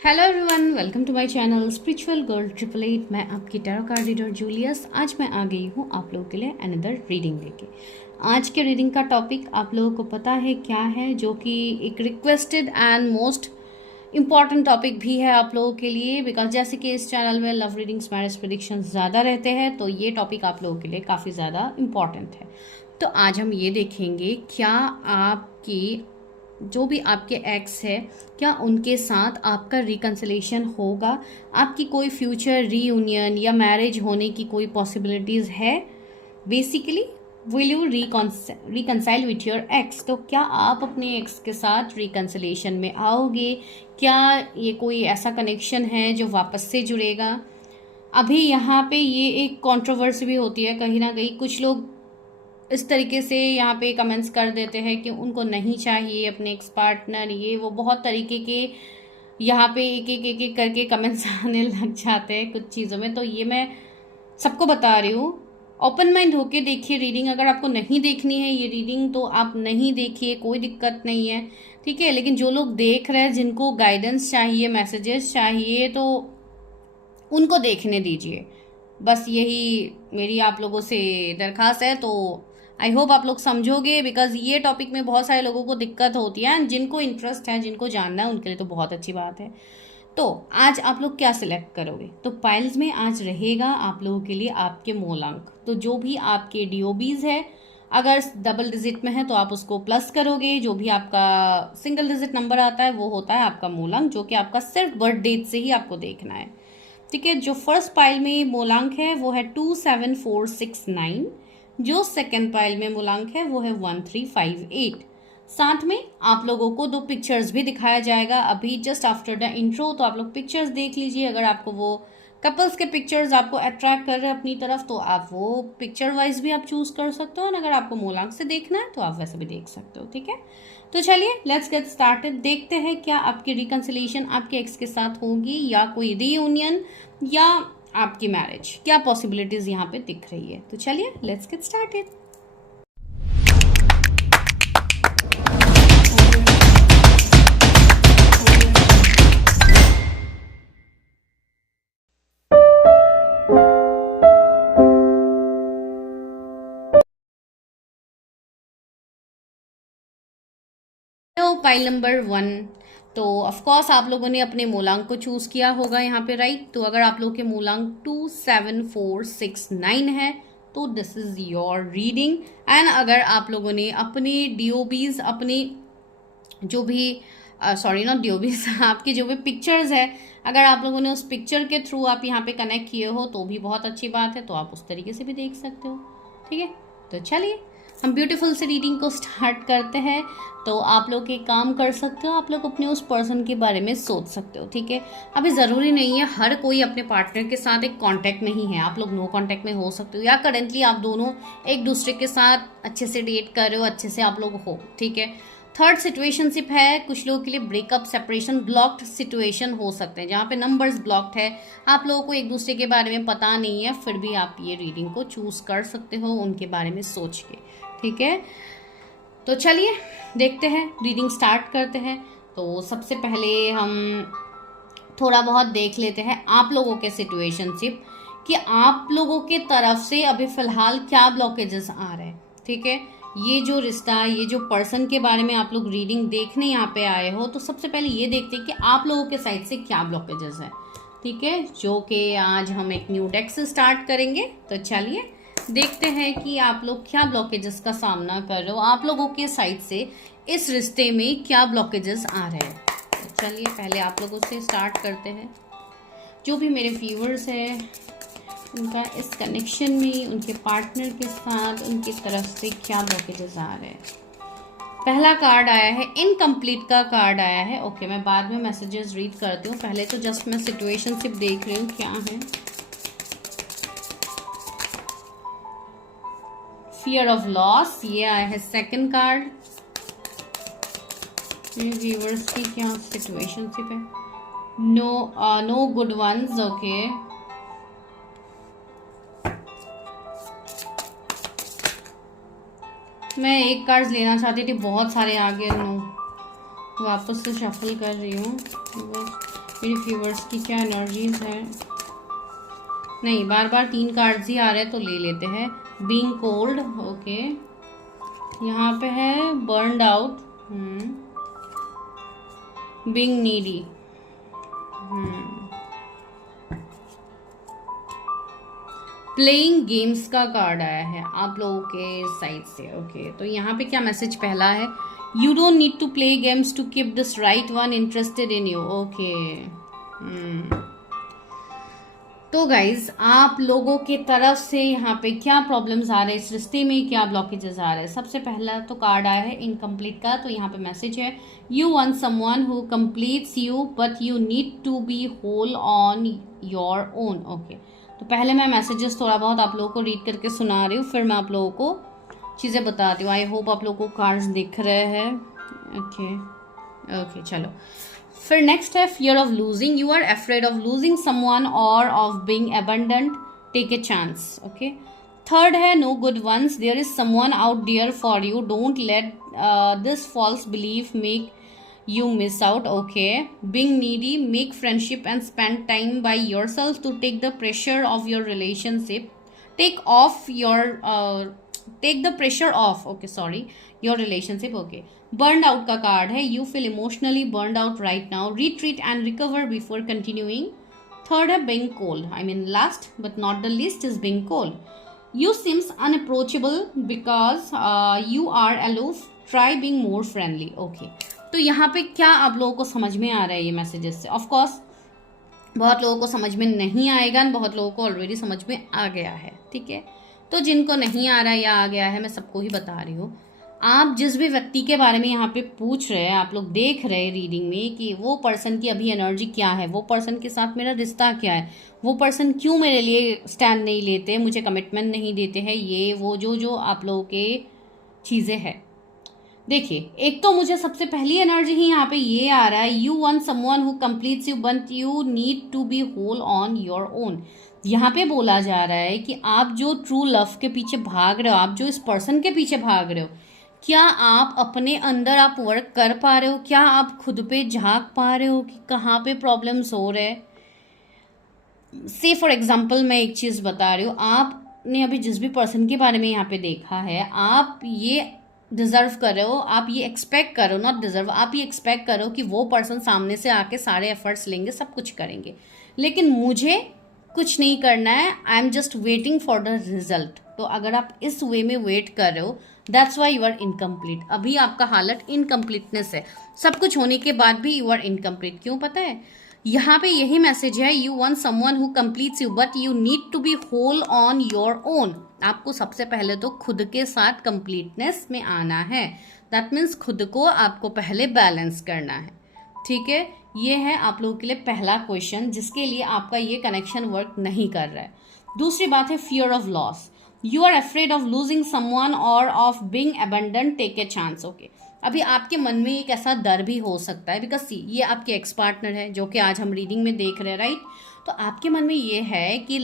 Hello everyone, welcome to my channel spiritual girl 888। मैं आपकी tarot card reader Julius. आज मैं आ गई हूँ आप लोगों के लिए अनदर रीडिंग लेके। आज के रीडिंग का टॉपिक आप लोगों को पता है क्या है, जो कि एक requested and most important topic भी है आप लोगों के लिए, बिकॉज जैसे कि इस चैनल में लव रीडिंग्स, मैरिज प्रेडिक्शन ज़्यादा रहते हैं, तो ये टॉपिक आप लोगों के लिए काफ़ी ज़्यादा इम्पॉर्टेंट है। तो आज हम ये देखेंगे क्या आपकी जो भी आपके एक्स है, क्या उनके साथ आपका रिकन्सिलेशन होगा, आपकी कोई फ्यूचर रीयूनियन या मैरिज होने की कोई पॉसिबिलिटीज़ है। Basically will you reconcile with your x. तो क्या आप अपने एक्स के साथ रिकन्सिलेशन में आओगे? क्या ये कोई ऐसा कनेक्शन है जो वापस से जुड़ेगा? अभी यहाँ पे ये एक कंट्रोवर्सी भी होती है कहीं ना कहीं। कुछ लोग इस तरीके से यहाँ पे कमेंट्स कर देते हैं कि उनको नहीं चाहिए अपने एक्स पार्टनर, ये वो बहुत तरीके के यहाँ पे एक करके कमेंट्स आने लग जाते हैं कुछ चीज़ों में। तो ये मैं सबको बता रही हूँ, ओपन माइंड होके देखिए रीडिंग। अगर आपको नहीं देखनी है ये रीडिंग तो आप नहीं देखिए, कोई दिक्कत नहीं है, ठीक है। लेकिन जो लोग देख रहे हैं, जिनको गाइडेंस चाहिए, मैसेजेस चाहिए, तो उनको देखने दीजिए। बस यही मेरी आप लोगों से दरख्वास्त है। तो आई होप आप लोग समझोगे, बिकॉज ये टॉपिक में बहुत सारे लोगों को दिक्कत होती है एंड जिनको इंटरेस्ट है, जिनको जानना है, उनके लिए तो बहुत अच्छी बात है। तो आज आप लोग क्या सिलेक्ट करोगे? तो पाइल्स में आज रहेगा आप लोगों के लिए आपके मूलांक। तो जो भी आपके डीओबीज है, अगर डबल डिजिट में है तो आप उसको प्लस करोगे। जो भी आपका सिंगल डिजिट नंबर आता है वो होता है आपका मूलांक, जो कि आपका सिर्फ बर्थ डेट से ही आपको देखना है, ठीक है। जो फर्स्ट पाइल में मूलांक है वो है 27469। जो सेकंड पाइल में मूलांक है वो है 1358। साथ में आप लोगों को दो पिक्चर्स भी दिखाया जाएगा अभी जस्ट आफ्टर द इंट्रो। तो आप लोग पिक्चर्स देख लीजिए। अगर आपको वो कपल्स के पिक्चर्स आपको अट्रैक्ट कर रहे हैं अपनी तरफ, तो आप वो पिक्चर वाइज भी आप चूज कर सकते हो, और अगर आपको मूलांक से देखना है तो आप वैसे भी देख सकते हो, ठीक है। तो चलिए लेट्स गेट स्टार्टेड। देखते हैं क्या आपकी रिकन्सिलिएशन आपके एक्स के साथ होगी, या कोई रीयूनियन, या आपकी मैरिज। क्या पॉसिबिलिटीज यहाँ पे दिख रही है। तो चलिए लेट्स गेट स्टार्टेड। तो पाइल नंबर 1, तो ऑफकोर्स आप लोगों ने अपने मूलांक को चूज किया होगा यहाँ पे, राइट। तो अगर आप लोग के मूलांक 27469 है तो this is your reading. And अगर आप लोगों ने अपने डीओबीज, अपने जो भी सॉरी नॉट डीओबीज आपकी जो भी पिक्चर्स है, अगर आप लोगों ने उस पिक्चर के थ्रू आप यहाँ पे कनेक्ट किए हो तो भी बहुत अच्छी बात है। तो आप उस तरीके से भी देख सकते हो, ठीक है। तो चलिए हम ब्यूटीफुल से रीडिंग को स्टार्ट करते हैं। तो आप लोग एक काम कर सकते हो, आप लोग अपने उस पर्सन के बारे में सोच सकते हो, ठीक है। अभी ज़रूरी नहीं है हर कोई अपने पार्टनर के साथ एक कांटेक्ट नहीं है, आप लोग नो कांटेक्ट में हो सकते हो, या करेंटली आप दोनों एक दूसरे के साथ अच्छे से डेट कर रहे हो, अच्छे से आप लोग हो, ठीक है। थर्ड सिचुएशनशिप है, कुछ लोगों के लिए ब्रेकअप, सेपरेशन, ब्लॉक्ड सिचुएशन हो सकते हैं, जहाँ पे नंबर्स ब्लॉक्ड है, आप लोगों को एक दूसरे के बारे में पता नहीं है, फिर भी आप ये रीडिंग को चूज कर सकते हो उनके बारे में सोच के, ठीक है। तो चलिए देखते हैं, रीडिंग स्टार्ट करते हैं। तो सबसे पहले हम थोड़ा बहुत देख लेते हैं आप लोगों के सिचुएशनशिप, कि आप लोगों के तरफ से अभी फिलहाल क्या ब्लॉकेजेस आ रहे हैं, ठीक है। ये जो रिश्ता, ये जो पर्सन के बारे में आप लोग रीडिंग देखने यहाँ पे आए हो, तो सबसे पहले ये देखते हैं कि आप लोगों के साइड से क्या ब्लॉकेजेस है, ठीक है। जो कि आज हम एक न्यू डेक से स्टार्ट करेंगे। तो चलिए देखते हैं कि आप लोग क्या ब्लॉकेजेस का सामना कर रहे हो, आप लोगों के साइड से इस रिश्ते में क्या ब्लॉकेजेस आ रहे हैं। तो चलिए पहले आप लोगों से स्टार्ट करते हैं। जो भी मेरे व्यूअर्स हैं, उनका इस कनेक्शन में उनके पार्टनर के साथ उनकी तरफ से क्या ब्लॉकेजेस आ रहे हैं। पहला कार्ड आया है इनकम्प्लीट का कार्ड आया है। ओके, मैं बाद में मैसेजेस रीड करती हूँ, पहले तो जस्ट मैं सिचुएशनशिप देख रही हूँ क्या है। फियर ऑफ लॉस, ये आया है सेकंड कार्ड। व्यूअर्स की क्या सिचुएशनशिप है। No good ones, okay. मैं एक कार्ड लेना चाहती थी, बहुत सारे आगे नो, वापस से शफल कर रही हूँ। मेरे व्यूअर्स की क्या एनर्जीज है। नहीं, बार बार 3 कार्ड्स ही आ रहे हैं तो ले लेते हैं। Being cold, okay. यहाँ पे है burned out, being needy, playing games का कार्ड आया है आप लोगों के साइड से, ओके। तो यहाँ पे क्या मैसेज पहला है, you don't need to play games to keep this right one interested in you, okay. तो गाइज आप लोगों के तरफ से यहाँ पे क्या प्रॉब्लम्स आ रहे हैं, इस रिश्ते में क्या ब्लॉकेजेस आ रहे हैं। सबसे पहला तो कार्ड आया है इनकम्प्लीट का, तो यहाँ पे मैसेज है, you want someone who completes you but you need to be whole on your own, okay. तो पहले मैं मैसेजेस थोड़ा बहुत आप लोगों को रीड करके सुना रही हूँ, फिर मैं आप लोगों को चीज़ें बताती हूँ। आई होप आप लोगों को कार्ड्स दिख रहे हैं, ओके ओके। चलो फिर नेक्स्ट है fear of losing, you are afraid of losing someone or of being abundant, take a chance, okay. Third है no good ones, there is someone out there for you, don't let this false belief make you miss out, okay. Being needy, make friendship and spend time by yourself to take the pressure of your relationship, take the pressure off, okay, sorry, your relationship, okay. Burned out का card है, you feel emotionally burned out right now, retreat and recover before continuing. Third है being cold, I mean last but not the least is being cold, you seems unapproachable because you are aloof, try being more friendly, okay. तो यहाँ पे क्या आप लोगों को समझ में आ रहा है ये मैसेजेस से। ऑफ कोर्स बहुत लोगों को समझ में नहीं आएगा, बहुत लोगों को ऑलरेडी समझ में आ गया है, ठीक है। तो जिनको नहीं आ रहा है या आ गया है, मैं सबको ही बता रही हूँ। आप जिस भी व्यक्ति के बारे में यहाँ पे पूछ रहे हैं, आप लोग देख रहे हैं रीडिंग में कि वो पर्सन की अभी एनर्जी क्या है, वो पर्सन के साथ मेरा रिश्ता क्या है, वो पर्सन क्यों मेरे लिए स्टैंड नहीं लेते, मुझे कमिटमेंट नहीं देते हैं, ये वो जो आप लोगों के चीज़ें हैं। देखिए, एक तो मुझे सबसे पहली एनर्जी ही यहाँ पे ये आ रहा है, you want someone who completes you but you need to be whole on your own. यहाँ पे बोला जा रहा है कि आप जो ट्रू लव के पीछे भाग रहे हो, आप जो इस पर्सन के पीछे भाग रहे हो, क्या आप अपने अंदर आप वर्क कर पा रहे हो, क्या आप खुद पे झांक पा रहे हो कि कहाँ पे प्रॉब्लम्स हो रहे हैं। से फॉर एग्जाम्पल मैं एक चीज़ बता रही हूँ, आपने अभी जिस भी पर्सन के बारे में यहाँ पे देखा है, आप ये डिजर्व कर रहे हो, आप ये एक्सपेक्ट करो, नॉट डिजर्व, आप ये एक्सपेक्ट करो कि वो पर्सन सामने से आके सारे एफर्ट्स लेंगे, सब कुछ करेंगे, लेकिन मुझे कुछ नहीं करना है, I am just waiting for the result. तो अगर आप इस वे में वेट कर रहे हो, that's why you are incomplete. अभी आपका हालत इनकम्प्लीटनेस है, सब कुछ होने के बाद भी यू आर इनकम्प्लीट। क्यों पता है, यहाँ पे यही मैसेज है, you want someone who completes you but you need to be whole on your own. आपको सबसे पहले तो खुद के साथ कंप्लीटनेस में आना है, दैट मीन्स खुद को आपको पहले बैलेंस करना है, ठीक है। ये है आप लोगों के लिए पहला क्वेश्चन जिसके लिए आपका ये कनेक्शन वर्क नहीं कर रहा है। दूसरी बात है fear of loss, you are afraid of losing someone or of being abundant, take a chance, okay. अभी आपके मन में एक ऐसा डर भी हो सकता है, बिकॉज सी ये आपके एक्स पार्टनर है जो कि आज हम रीडिंग में देख रहे हैं, राइट। तो आपके मन में ये है कि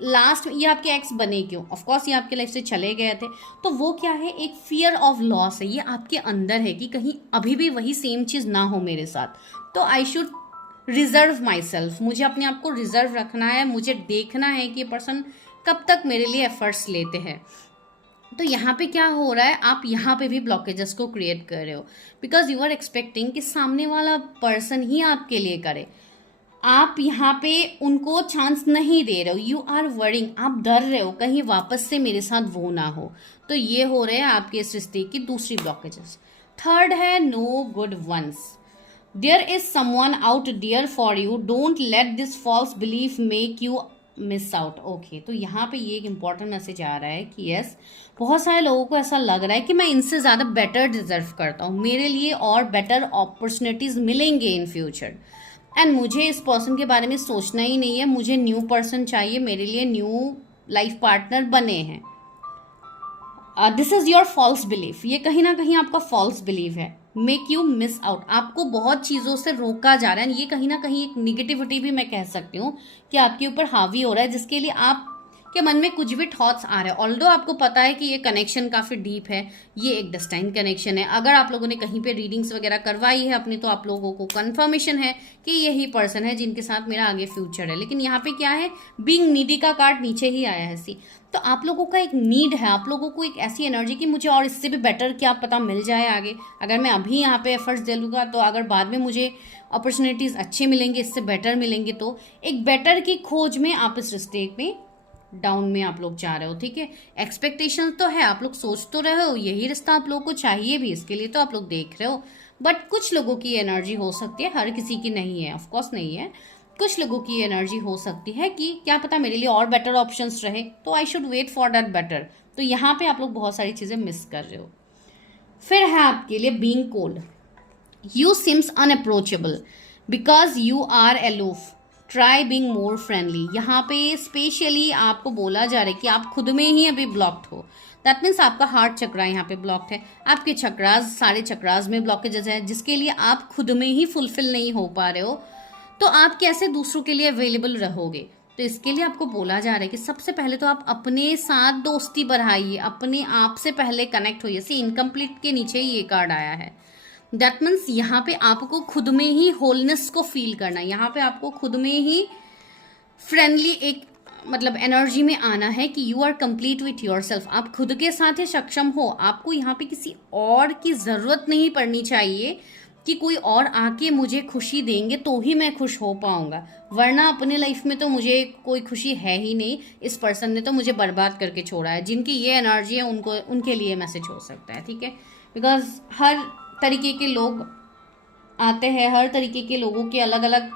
लास्ट में ये आपके एक्स बने क्यों, ऑफकोर्स ये आपके लाइफ से चले गए थे, तो वो क्या है, एक फियर ऑफ लॉस है, ये आपके अंदर है कि कहीं अभी भी वही सेम चीज़ ना हो मेरे साथ, तो I should reserve my self, मुझे अपने आप को रिजर्व रखना है, मुझे देखना है कि ये पर्सन कब तक मेरे लिए एफर्ट्स लेते हैं। तो यहाँ पे क्या हो रहा है, आप यहाँ पे भी ब्लॉकेजेस को क्रिएट कर रहे हो, बिकॉज यू आर एक्सपेक्टिंग कि सामने वाला पर्सन ही आपके लिए करे, आप यहाँ पे उनको चांस नहीं दे रहे हो, यू आर वरिंग, आप डर रहे हो कहीं वापस से मेरे साथ वो ना हो। तो ये हो रहे हैं आपके इस रिश्ते की दूसरी ब्लॉकेजेस। थर्ड है no good ones, there is someone out there for you, don't let this false belief make you miss out, okay. तो यहाँ पे ये एक इंपॉर्टेंट मैसेज आ रहा है कि यस, बहुत सारे लोगों को ऐसा लग रहा है कि मैं इनसे ज़्यादा बेटर डिजर्व करता हूँ, मेरे लिए और बेटर अपॉर्चुनिटीज़ मिलेंगे इन फ्यूचर, एंड मुझे इस पर्सन के बारे में सोचना ही नहीं है, मुझे न्यू पर्सन चाहिए, मेरे लिए न्यू लाइफ पार्टनर बने हैं। This is your false belief, ये कहीं ना कहीं आपका फॉल्स बिलीफ है, मेक यू मिस आउट, आपको बहुत चीज़ों से रोका जा रहा है, ये कहीं ना कहीं एक निगेटिविटी भी मैं कह सकती हूँ कि आपके ऊपर हावी हो रहा है, जिसके लिए आप कि मन में कुछ भी थॉट्स आ रहे हैं, ऑल्दो आपको पता है कि ये कनेक्शन काफ़ी डीप है, ये एक डेस्टाइन कनेक्शन है। अगर आप लोगों ने कहीं पे रीडिंग्स वगैरह करवाई है अपनी, तो आप लोगों को कंफर्मेशन है कि यही पर्सन है जिनके साथ मेरा आगे फ्यूचर है। लेकिन यहाँ पे क्या है, बीइंग नीडी का कार्ड नीचे ही आया है। सी, तो आप लोगों का एक नीड है, आप लोगों को एक ऐसी एनर्जी कि मुझे और इससे भी बेटर क्या पता मिल जाए आगे। अगर मैं अभी यहाँ पे एफर्ट्स दे लूँगा तो अगर बाद में मुझे अपॉर्चुनिटीज़ अच्छे मिलेंगे, इससे बेटर मिलेंगे, तो एक बेटर की खोज में आप इस रिश्ते में डाउन में आप लोग जा रहे हो। ठीक है, एक्सपेक्टेशन तो है, आप लोग सोच तो रहे हो यही रिश्ता आप लोगों को चाहिए भी, इसके लिए तो आप लोग देख रहे हो। बट कुछ लोगों की एनर्जी हो सकती है, हर किसी की नहीं है, ऑफकोर्स नहीं है। कुछ लोगों की एनर्जी हो सकती है कि क्या पता मेरे लिए और बेटर ऑप्शंस रहे, तो I should wait for that better. तो यहाँ पे आप लोग बहुत सारी चीज़ें मिस कर रहे हो। फिर है आपके लिए being cold, you seems unapproachable because you are aloof, try being more friendly. यहाँ पे स्पेशली आपको बोला जा रहा है कि आप खुद में ही अभी ब्लॉक्ड हो। दैट मीन्स आपका हार्ट चक्रा यहाँ पे ब्लॉक्ड है, आपके चक्रास, सारे चक्रास में ब्लॉकेजेस है, जिसके लिए आप खुद में ही फुलफिल नहीं हो पा रहे हो। तो आप कैसे दूसरों के लिए अवेलेबल रहोगे? तो इसके लिए आपको बोला जा रहा है कि सबसे पहले तो आप अपने साथ दोस्ती बढ़ाइए, अपने आप से पहले कनेक्ट होइए। सी, इनकम्प्लीट के नीचे ये कार्ड आया है। दैट मीन्स यहाँ पे आपको खुद में ही होलनेस को फील करना है, यहाँ पे आपको खुद में ही फ्रेंडली एक मतलब एनर्जी में आना है कि you are complete with yourself. आप खुद के साथ ही सक्षम हो, आपको यहाँ पे किसी और की ज़रूरत नहीं पड़नी चाहिए कि कोई और आके मुझे खुशी देंगे तो ही मैं खुश हो पाऊंगा, वरना अपने लाइफ में तो मुझे कोई खुशी है ही नहीं, इस पर्सन ने तो मुझे बर्बाद करके छोड़ा है। जिनकी ये एनर्जी है उनको, उनके लिए मैसेज हो सकता है। ठीक है, बिकॉज हर तरीके के लोग आते हैं, हर तरीके के लोगों के अलग अलग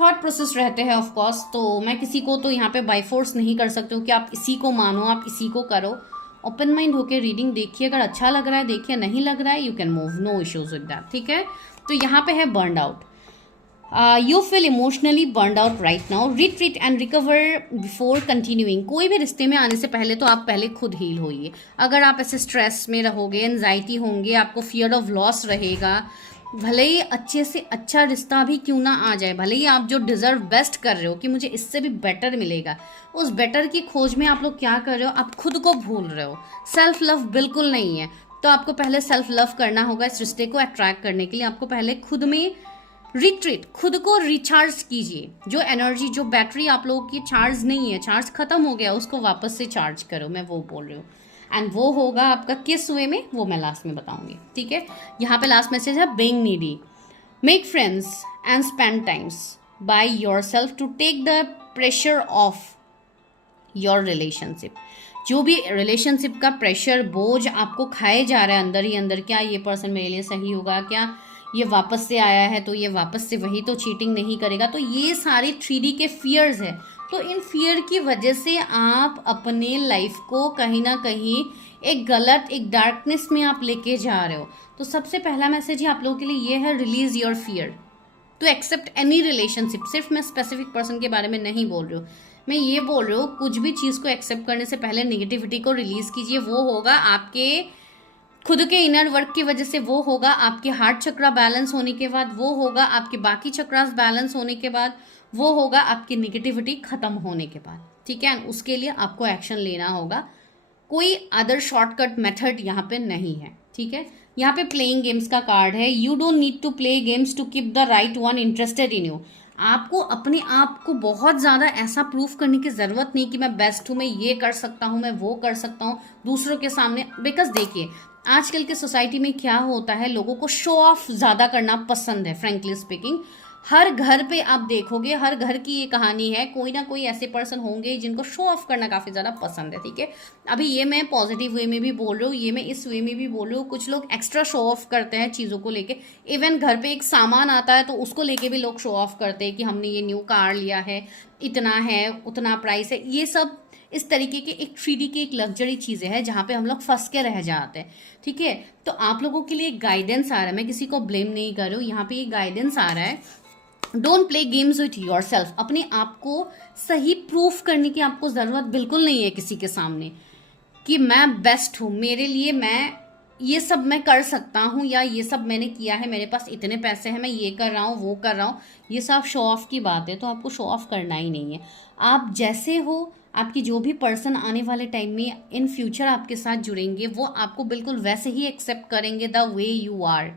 थॉट प्रोसेस रहते हैं ऑफकोर्स। तो मैं किसी को तो यहाँ पे बाई फोर्स नहीं कर सकती हूँ कि आप इसी को मानो, आप इसी को करो। ओपन माइंड होकर रीडिंग देखिए, अगर अच्छा लग रहा है देखिए, नहीं लग रहा है you can move, no issues with that. ठीक है, तो यहाँ पे है burned out, you feel emotionally burned out right now, retreat and recover before continuing. कोई भी रिश्ते में आने से पहले तो आप पहले खुद हील होइए। अगर आप ऐसे स्ट्रेस में रहोगे, एंजाइटी होंगे, आपको फियर ऑफ लॉस रहेगा, भले ही अच्छे से अच्छा रिश्ता भी क्यों ना आ जाए, भले ही आप जो डिजर्व बेस्ट कर रहे हो कि मुझे इससे भी बेटर मिलेगा, उस बेटर की खोज में आप लोग क्या कर रहे हो, आप खुद को भूल रहे हो। सेल्फ लव बिल्कुल नहीं है, तो आपको पहले सेल्फ लव करना होगा। इस रिश्ते को अट्रैक्ट करने के लिए आपको पहले खुद में रिट्रीट, खुद को रिचार्ज कीजिए। जो एनर्जी, जो बैटरी आप लोगों की चार्ज नहीं है, चार्ज खत्म हो गया, उसको वापस से चार्ज करो, मैं वो बोल रही हूँ। एंड वो होगा आपका किस वे में, वो मैं लास्ट में बताऊंगी। ठीक है, यहाँ पे लास्ट मैसेज है being needy, make friends and spend times by yourself to take the pressure of your relationship. जो भी रिलेशनशिप का प्रेशर, बोझ आपको खाए जा रहा है अंदर ही अंदर, क्या ये पर्सन मेरे लिए सही होगा, क्या ये वापस से आया है तो ये वापस से वही तो चीटिंग नहीं करेगा, तो ये सारे 3D के फियर्स है। तो इन फियर की वजह से आप अपने लाइफ को कहीं ना कहीं एक गलत, एक डार्कनेस में आप लेके जा रहे हो। तो सबसे पहला मैसेज ही आप लोगों के लिए ये है, release your fear to accept any relationship. सिर्फ मैं स्पेसिफिक पर्सन के बारे में नहीं बोल रही हूँ, मैं ये बोल रही हूँ कुछ भी चीज़ को एक्सेप्ट करने से पहले नेगेटिविटी को रिलीज कीजिए। वो होगा आपके खुद के इनर वर्क की वजह से, वो होगा आपके हार्ट चक्रा बैलेंस होने के बाद, वो होगा आपके बाकी चक्रास बैलेंस होने के बाद, वो होगा आपकी नेगेटिविटी खत्म होने के बाद। ठीक है, उसके लिए आपको एक्शन लेना होगा, कोई अदर शॉर्टकट मेथड यहाँ पे नहीं है। ठीक है, यहाँ पे प्लेइंग गेम्स का कार्ड है, you don't need to play games to keep the right one interested in you. आपको अपने आप को बहुत ज़्यादा ऐसा प्रूफ करने की ज़रूरत नहीं कि मैं बेस्ट हूँ, मैं ये कर सकता हूँ, मैं वो कर सकता हूँ दूसरों के सामने। बिकॉज देखिए आजकल के सोसाइटी में क्या होता है, लोगों को शो ऑफ ज़्यादा करना पसंद है। फ्रेंकली स्पीकिंग, हर घर पे आप देखोगे, हर घर की ये कहानी है, कोई ना कोई ऐसे पर्सन होंगे जिनको शो ऑफ करना काफ़ी ज़्यादा पसंद है। ठीक है, अभी ये मैं पॉजिटिव वे में भी बोल रही हूँ, ये मैं इस वे में भी बोल रही हूँ। कुछ लोग एक्स्ट्रा शो ऑफ करते हैं चीज़ों को लेके, इवन घर पे एक सामान आता है तो उसको लेके भी लोग शो ऑफ करते हैं कि हमने ये न्यू कार लिया है, इतना है, उतना प्राइस है। ये सब इस तरीके के एक 3D की एक लग्जरी चीज़ें हैं जहाँ पे हम लोग फंस के रह जाते हैं। ठीक है, तो आप लोगों के लिए गाइडेंस आ रहा है, मैं किसी को ब्लेम नहीं कर रही हूँ, यहाँ पे ये गाइडेंस आ रहा है, don't play games with your self. अपने आप को सही प्रूफ करने की आपको ज़रूरत बिल्कुल नहीं है किसी के सामने कि मैं बेस्ट हूँ, मेरे लिए मैं ये सब मैं कर सकता हूँ, या ये सब मैंने किया है, मेरे पास इतने पैसे हैं, मैं ये कर रहा हूँ, वो कर रहा हूँ। ये सब शो ऑफ की बात है, तो आपको शो ऑफ करना ही नहीं है। आप जैसे हो आपकी जो भी पर्सन आने वाले टाइम में इन फ्यूचर आपके साथ जुड़ेंगे वो आपको बिल्कुल वैसे ही एक्सेप्ट करेंगे the way you are.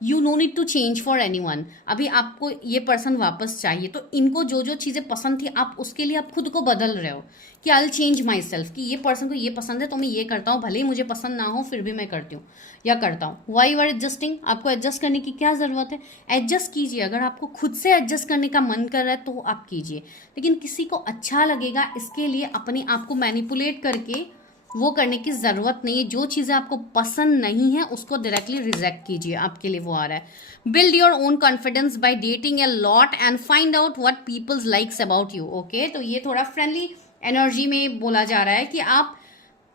You no need to change for anyone. अभी आपको ये पर्सन वापस चाहिए तो इनको जो जो चीज़ें पसंद थी आप उसके लिए आप खुद को बदल रहे हो कि I will change my self, कि ये पर्सन को ये पसंद है तो मैं ये करता हूँ, भले ही मुझे पसंद ना हो फिर भी मैं करती हूँ या करता हूँ। Why you are adjusting? आपको एडजस्ट करने की क्या ज़रूरत है? एडजस्ट कीजिए। अगर आपको खुद से एडजस्ट करने का मन कर रहा है तो आप कीजिए, लेकिन किसी को अच्छा लगेगा इसके लिए अपने आप को मैनिपुलेट करके वो करने की ज़रूरत नहीं है। जो चीज़ें आपको पसंद नहीं है उसको डायरेक्टली रिजेक्ट कीजिए, आपके लिए वो आ रहा है। Build your own confidence by dating a lot and find out what peoples likes about you. Okay, तो ये थोड़ा फ्रेंडली एनर्जी में बोला जा रहा है कि आप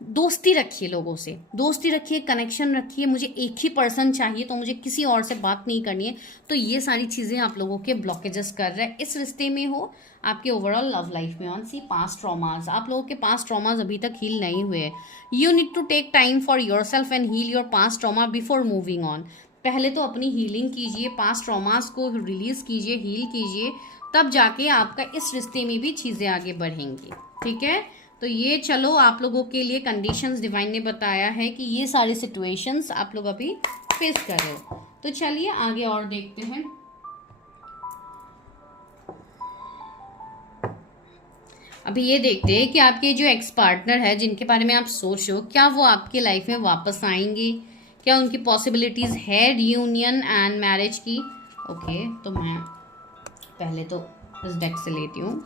दोस्ती रखिए, लोगों से दोस्ती रखिए, कनेक्शन रखिए। मुझे एक ही पर्सन चाहिए तो मुझे किसी और से बात नहीं करनी है। तो ये सारी चीज़ें आप लोगों के ब्लॉकेजेस कर रहे हैं इस रिश्ते में हो, आपके ओवरऑल लव लाइफ में। ऑन सी पास्ट ट्रॉमाज, आप लोगों के पास्ट ट्रॉमाज अभी तक हील नहीं हुए। You need to take time for yourself and heal your past trauma before moving on. पहले तो अपनी हीलिंग कीजिए, पास्ट ट्रॉमास को रिलीज कीजिए, हील कीजिए, तब जाके आपका इस रिश्ते में भी चीज़ें आगे बढ़ेंगी। ठीक है, तो ये चलो आप लोगों के लिए कंडीशंस डिवाइन ने बताया है कि ये सारी सिचुएशंस आप लोग अभी फेस कर रहे हो। तो चलिए आगे और देखते हैं। अभी ये देखते हैं कि आपके जो एक्स पार्टनर है जिनके बारे में आप सोच रहे हो, क्या वो आपकी लाइफ में वापस आएंगे? क्या उनकी पॉसिबिलिटीज है रियूनियन एंड मैरिज की? ओके, तो मैं पहले तो इस डेक से लेती हूँ।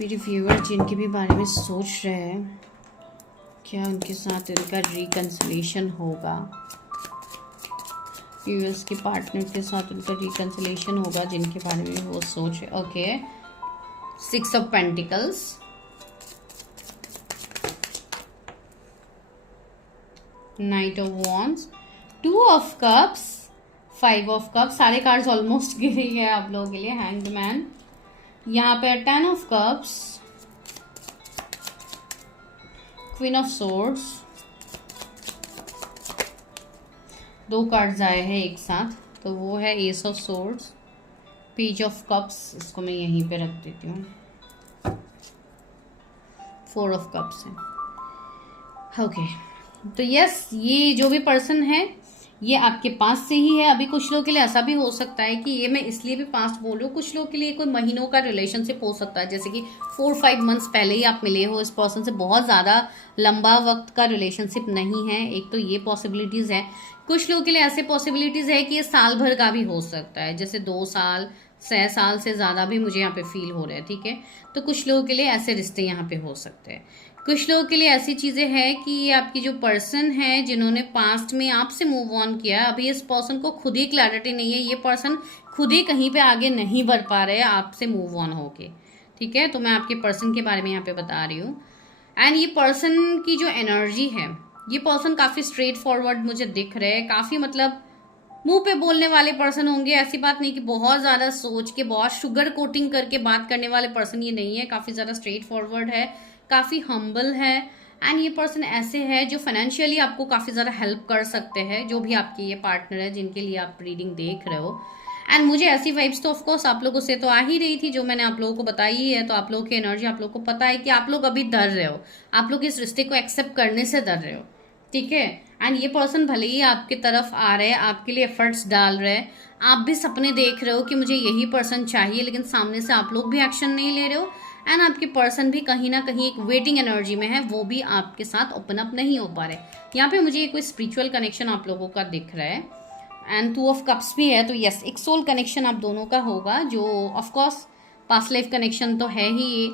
मेरे व्यूअर जिनके भी बारे में सोच रहे हैं, क्या उनके साथ इनका रिकन्सिलेशन होगा? व्यूअर्स के पार्टनर के साथ उनका रिकन्सिलेशन होगा जिनके बारे में वो सोच रहे। Okay, 6 of pentacles, night of wands, 2 of cups, 5 of cups. सारे कार्ड्स ऑलमोस्ट गिरे हैं आप लोगों के लिए। हैंग्ड मैन, यहाँ पे 10 of cups, queen of swords, 2 cards आए हैं एक साथ, तो वो है S of swords, page of cups, इसको मैं यहीं पे रख देती हूँ, 4 ऑफ कप्स है। ओके, तो यस, ये जो भी पर्सन है ये आपके पास से ही है। अभी कुछ लोगों के लिए ऐसा भी हो सकता है कि ये मैं इसलिए भी पास्ट बोल रही हूँ, कुछ लोगों के लिए कोई महीनों का रिलेशनशिप हो सकता है, जैसे कि 4-5 मंथ्स पहले ही आप मिले हो इस पर्सन से, बहुत ज़्यादा लंबा वक्त का रिलेशनशिप नहीं है। एक तो ये पॉसिबिलिटीज़ है। कुछ लोगों के लिए ऐसे पॉसिबिलिटीज़ है कि ये साल भर का भी हो सकता है, जैसे 2 साल 6 साल से ज़्यादा भी मुझे यहाँ पे फील हो रहा है। ठीक है, तो कुछ लोगों के लिए ऐसे रिश्ते यहाँ पे हो सकते हैं। कुछ लोगों के लिए ऐसी चीज़ें हैं कि ये आपकी जो पर्सन है जिन्होंने पास्ट में आपसे मूव ऑन किया, अभी इस पर्सन को खुद ही क्लैरिटी नहीं है, ये पर्सन खुद ही कहीं पे आगे नहीं बढ़ पा रहे हैं आपसे मूव ऑन होके। ठीक है, तो मैं आपके पर्सन के बारे में यहाँ पे बता रही हूँ। एंड ये पर्सन की जो एनर्जी है, ये पर्सन काफ़ी स्ट्रेट फॉरवर्ड मुझे दिख रहे हैं, काफ़ी मतलब मुंह पे बोलने वाले पर्सन होंगे। ऐसी बात नहीं कि बहुत ज़्यादा सोच के बहुत शुगर कोटिंग करके बात करने वाले पर्सन ये नहीं है, काफ़ी ज़्यादा स्ट्रेट फॉरवर्ड है, काफ़ी हम्बल है। एंड ये पर्सन ऐसे है जो फाइनेंशियली आपको काफ़ी ज़्यादा हेल्प कर सकते हैं, जो भी आपके ये पार्टनर है जिनके लिए आप रीडिंग देख रहे हो। एंड मुझे ऐसी वाइब्स तो ऑफकोर्स आप लोगों से तो आ ही रही थी जो मैंने आप लोगों को बताई है। तो आप लोगों की एनर्जी, आप लोगों को पता है कि आप लोग अभी डर रहे हो, आप लोग इस रिश्ते को एक्सेप्ट करने से डर रहे हो। ठीक है, एंड ये पर्सन भले ही आपकी तरफ आ रहे हैं, आपके लिए एफर्ट्स डाल रहे हैं, आप भी सपने देख रहे हो कि मुझे यही पर्सन चाहिए, लेकिन सामने से आप लोग भी एक्शन नहीं ले रहे हो। एंड आपके पर्सन भी कहीं ना कहीं एक वेटिंग एनर्जी में है, वो भी आपके साथ ओपन अप नहीं हो पा रहे। यहाँ पे मुझे कोई स्पिरिचुअल कनेक्शन आप लोगों का दिख रहा है। एंड 2 ऑफ कप्स भी है, तो यस, एक सोल कनेक्शन आप दोनों का होगा, जो ऑफकोर्स पास्ट लाइफ कनेक्शन तो है ही ये।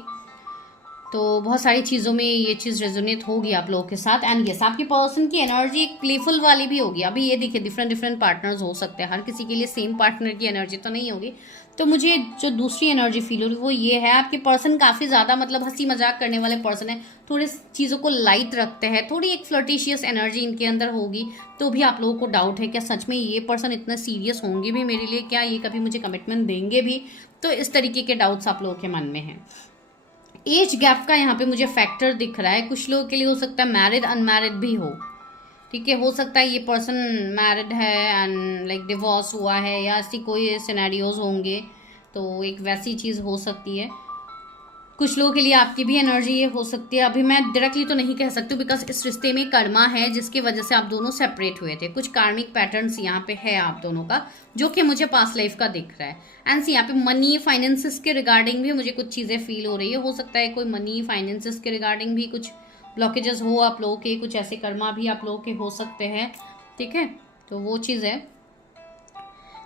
तो बहुत सारी चीज़ों में ये चीज़ रेजोनेट होगी आप लोगों के साथ। एंड यस, आपके पर्सन की एनर्जी एक प्लेफुल वाली भी होगी। अभी ये देखिए, डिफरेंट पार्टनर्स हो सकते हैं, हर किसी के लिए सेम पार्टनर की एनर्जी तो नहीं होगी। तो मुझे जो दूसरी एनर्जी फील हो रही है वो ये है, आपके पर्सन काफ़ी ज़्यादा मतलब हंसी मजाक करने वाले पर्सन है, थोड़े चीज़ों को लाइट रखते हैं, थोड़ी एक फ्लर्टिशियस एनर्जी इनके अंदर होगी। तो भी आप लोगों को डाउट है, क्या सच में ये पर्सन इतना सीरियस होंगे भी मेरे लिए, क्या ये कभी मुझे कमिटमेंट देंगे भी? तो इस तरीके के डाउट्स आप लोगों के मन में हैं। एज गैप का यहाँ पे मुझे फैक्टर दिख रहा है। कुछ लोगों के लिए हो सकता है मैरिड अनमैरिड भी हो। ठीक है, हो सकता है ये पर्सन मैरिड है एंड लाइक डिवोर्स हुआ है, या ऐसी कोई सिनेरियोज होंगे, तो एक वैसी चीज़ हो सकती है। कुछ लोगों के लिए आपकी भी एनर्जी ये हो सकती है। अभी मैं डायरेक्टली तो नहीं कह सकती बिकॉज इस रिश्ते में कर्मा है जिसकी वजह से आप दोनों सेपरेट हुए थे। कुछ कार्मिक पैटर्न्स यहाँ पे है आप दोनों का, जो कि मुझे पास्ट लाइफ का दिख रहा है। एंड यहाँ पे मनी फाइनेंसिस के रिगार्डिंग भी मुझे कुछ चीज़ें फील हो रही है। हो सकता है कोई मनी फाइनेंसिस के रिगार्डिंग भी कुछ ब्लॉकेजेस हो आप लोगों के, कुछ ऐसे कर्मा भी आप लोगों के हो सकते हैं। ठीक है, तो वो चीज़ है।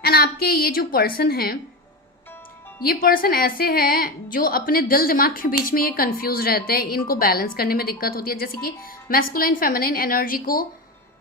एंड आपके ये जो पर्सन है, ये पर्सन ऐसे हैं जो अपने दिल दिमाग के बीच में ये कंफ्यूज रहते हैं, इनको बैलेंस करने में दिक्कत होती है। जैसे कि मैस्कुलाइन फेमिनिन एनर्जी को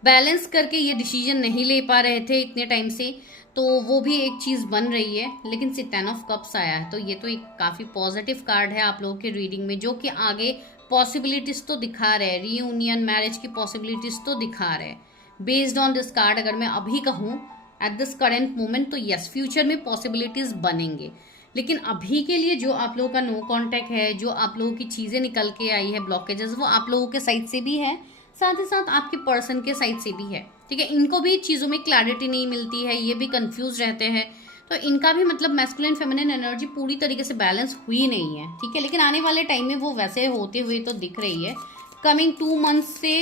बैलेंस करके ये डिसीजन नहीं ले पा रहे थे इतने टाइम से, तो वो भी एक चीज़ बन रही है। लेकिन 10 ऑफ कप्स आया है, तो ये तो एक काफ़ी पॉजिटिव कार्ड है आप लोगों के रीडिंग में, जो कि आगे पॉसिबिलिटीज तो दिखा रहे हैं, रीयूनियन मैरिज की पॉसिबिलिटीज तो दिखा रहे हैं। बेस्ड ऑन दिस कार्ड अगर मैं अभी कहूँ एट दिस करेंट मोमेंट, तो यस फ्यूचर में पॉसिबिलिटीज बनेंगे। लेकिन अभी के लिए जो आप लोगों का नो कांटेक्ट है, जो आप लोगों की चीज़ें निकल के आई है ब्लॉकेजेस, वो आप लोगों के साइड से भी है, साथ ही साथ आपके पर्सन के साइड से भी है। ठीक है, इनको भी चीज़ों में क्लैरिटी नहीं मिलती है, ये भी कंफ्यूज रहते हैं। तो इनका भी मतलब मैस्कुलिन फेमिनिन एनर्जी पूरी तरीके से बैलेंस हुई नहीं है। ठीक है, लेकिन आने वाले टाइम में वो वैसे होते हुए तो दिख रही है। कमिंग 2 मंथ्स से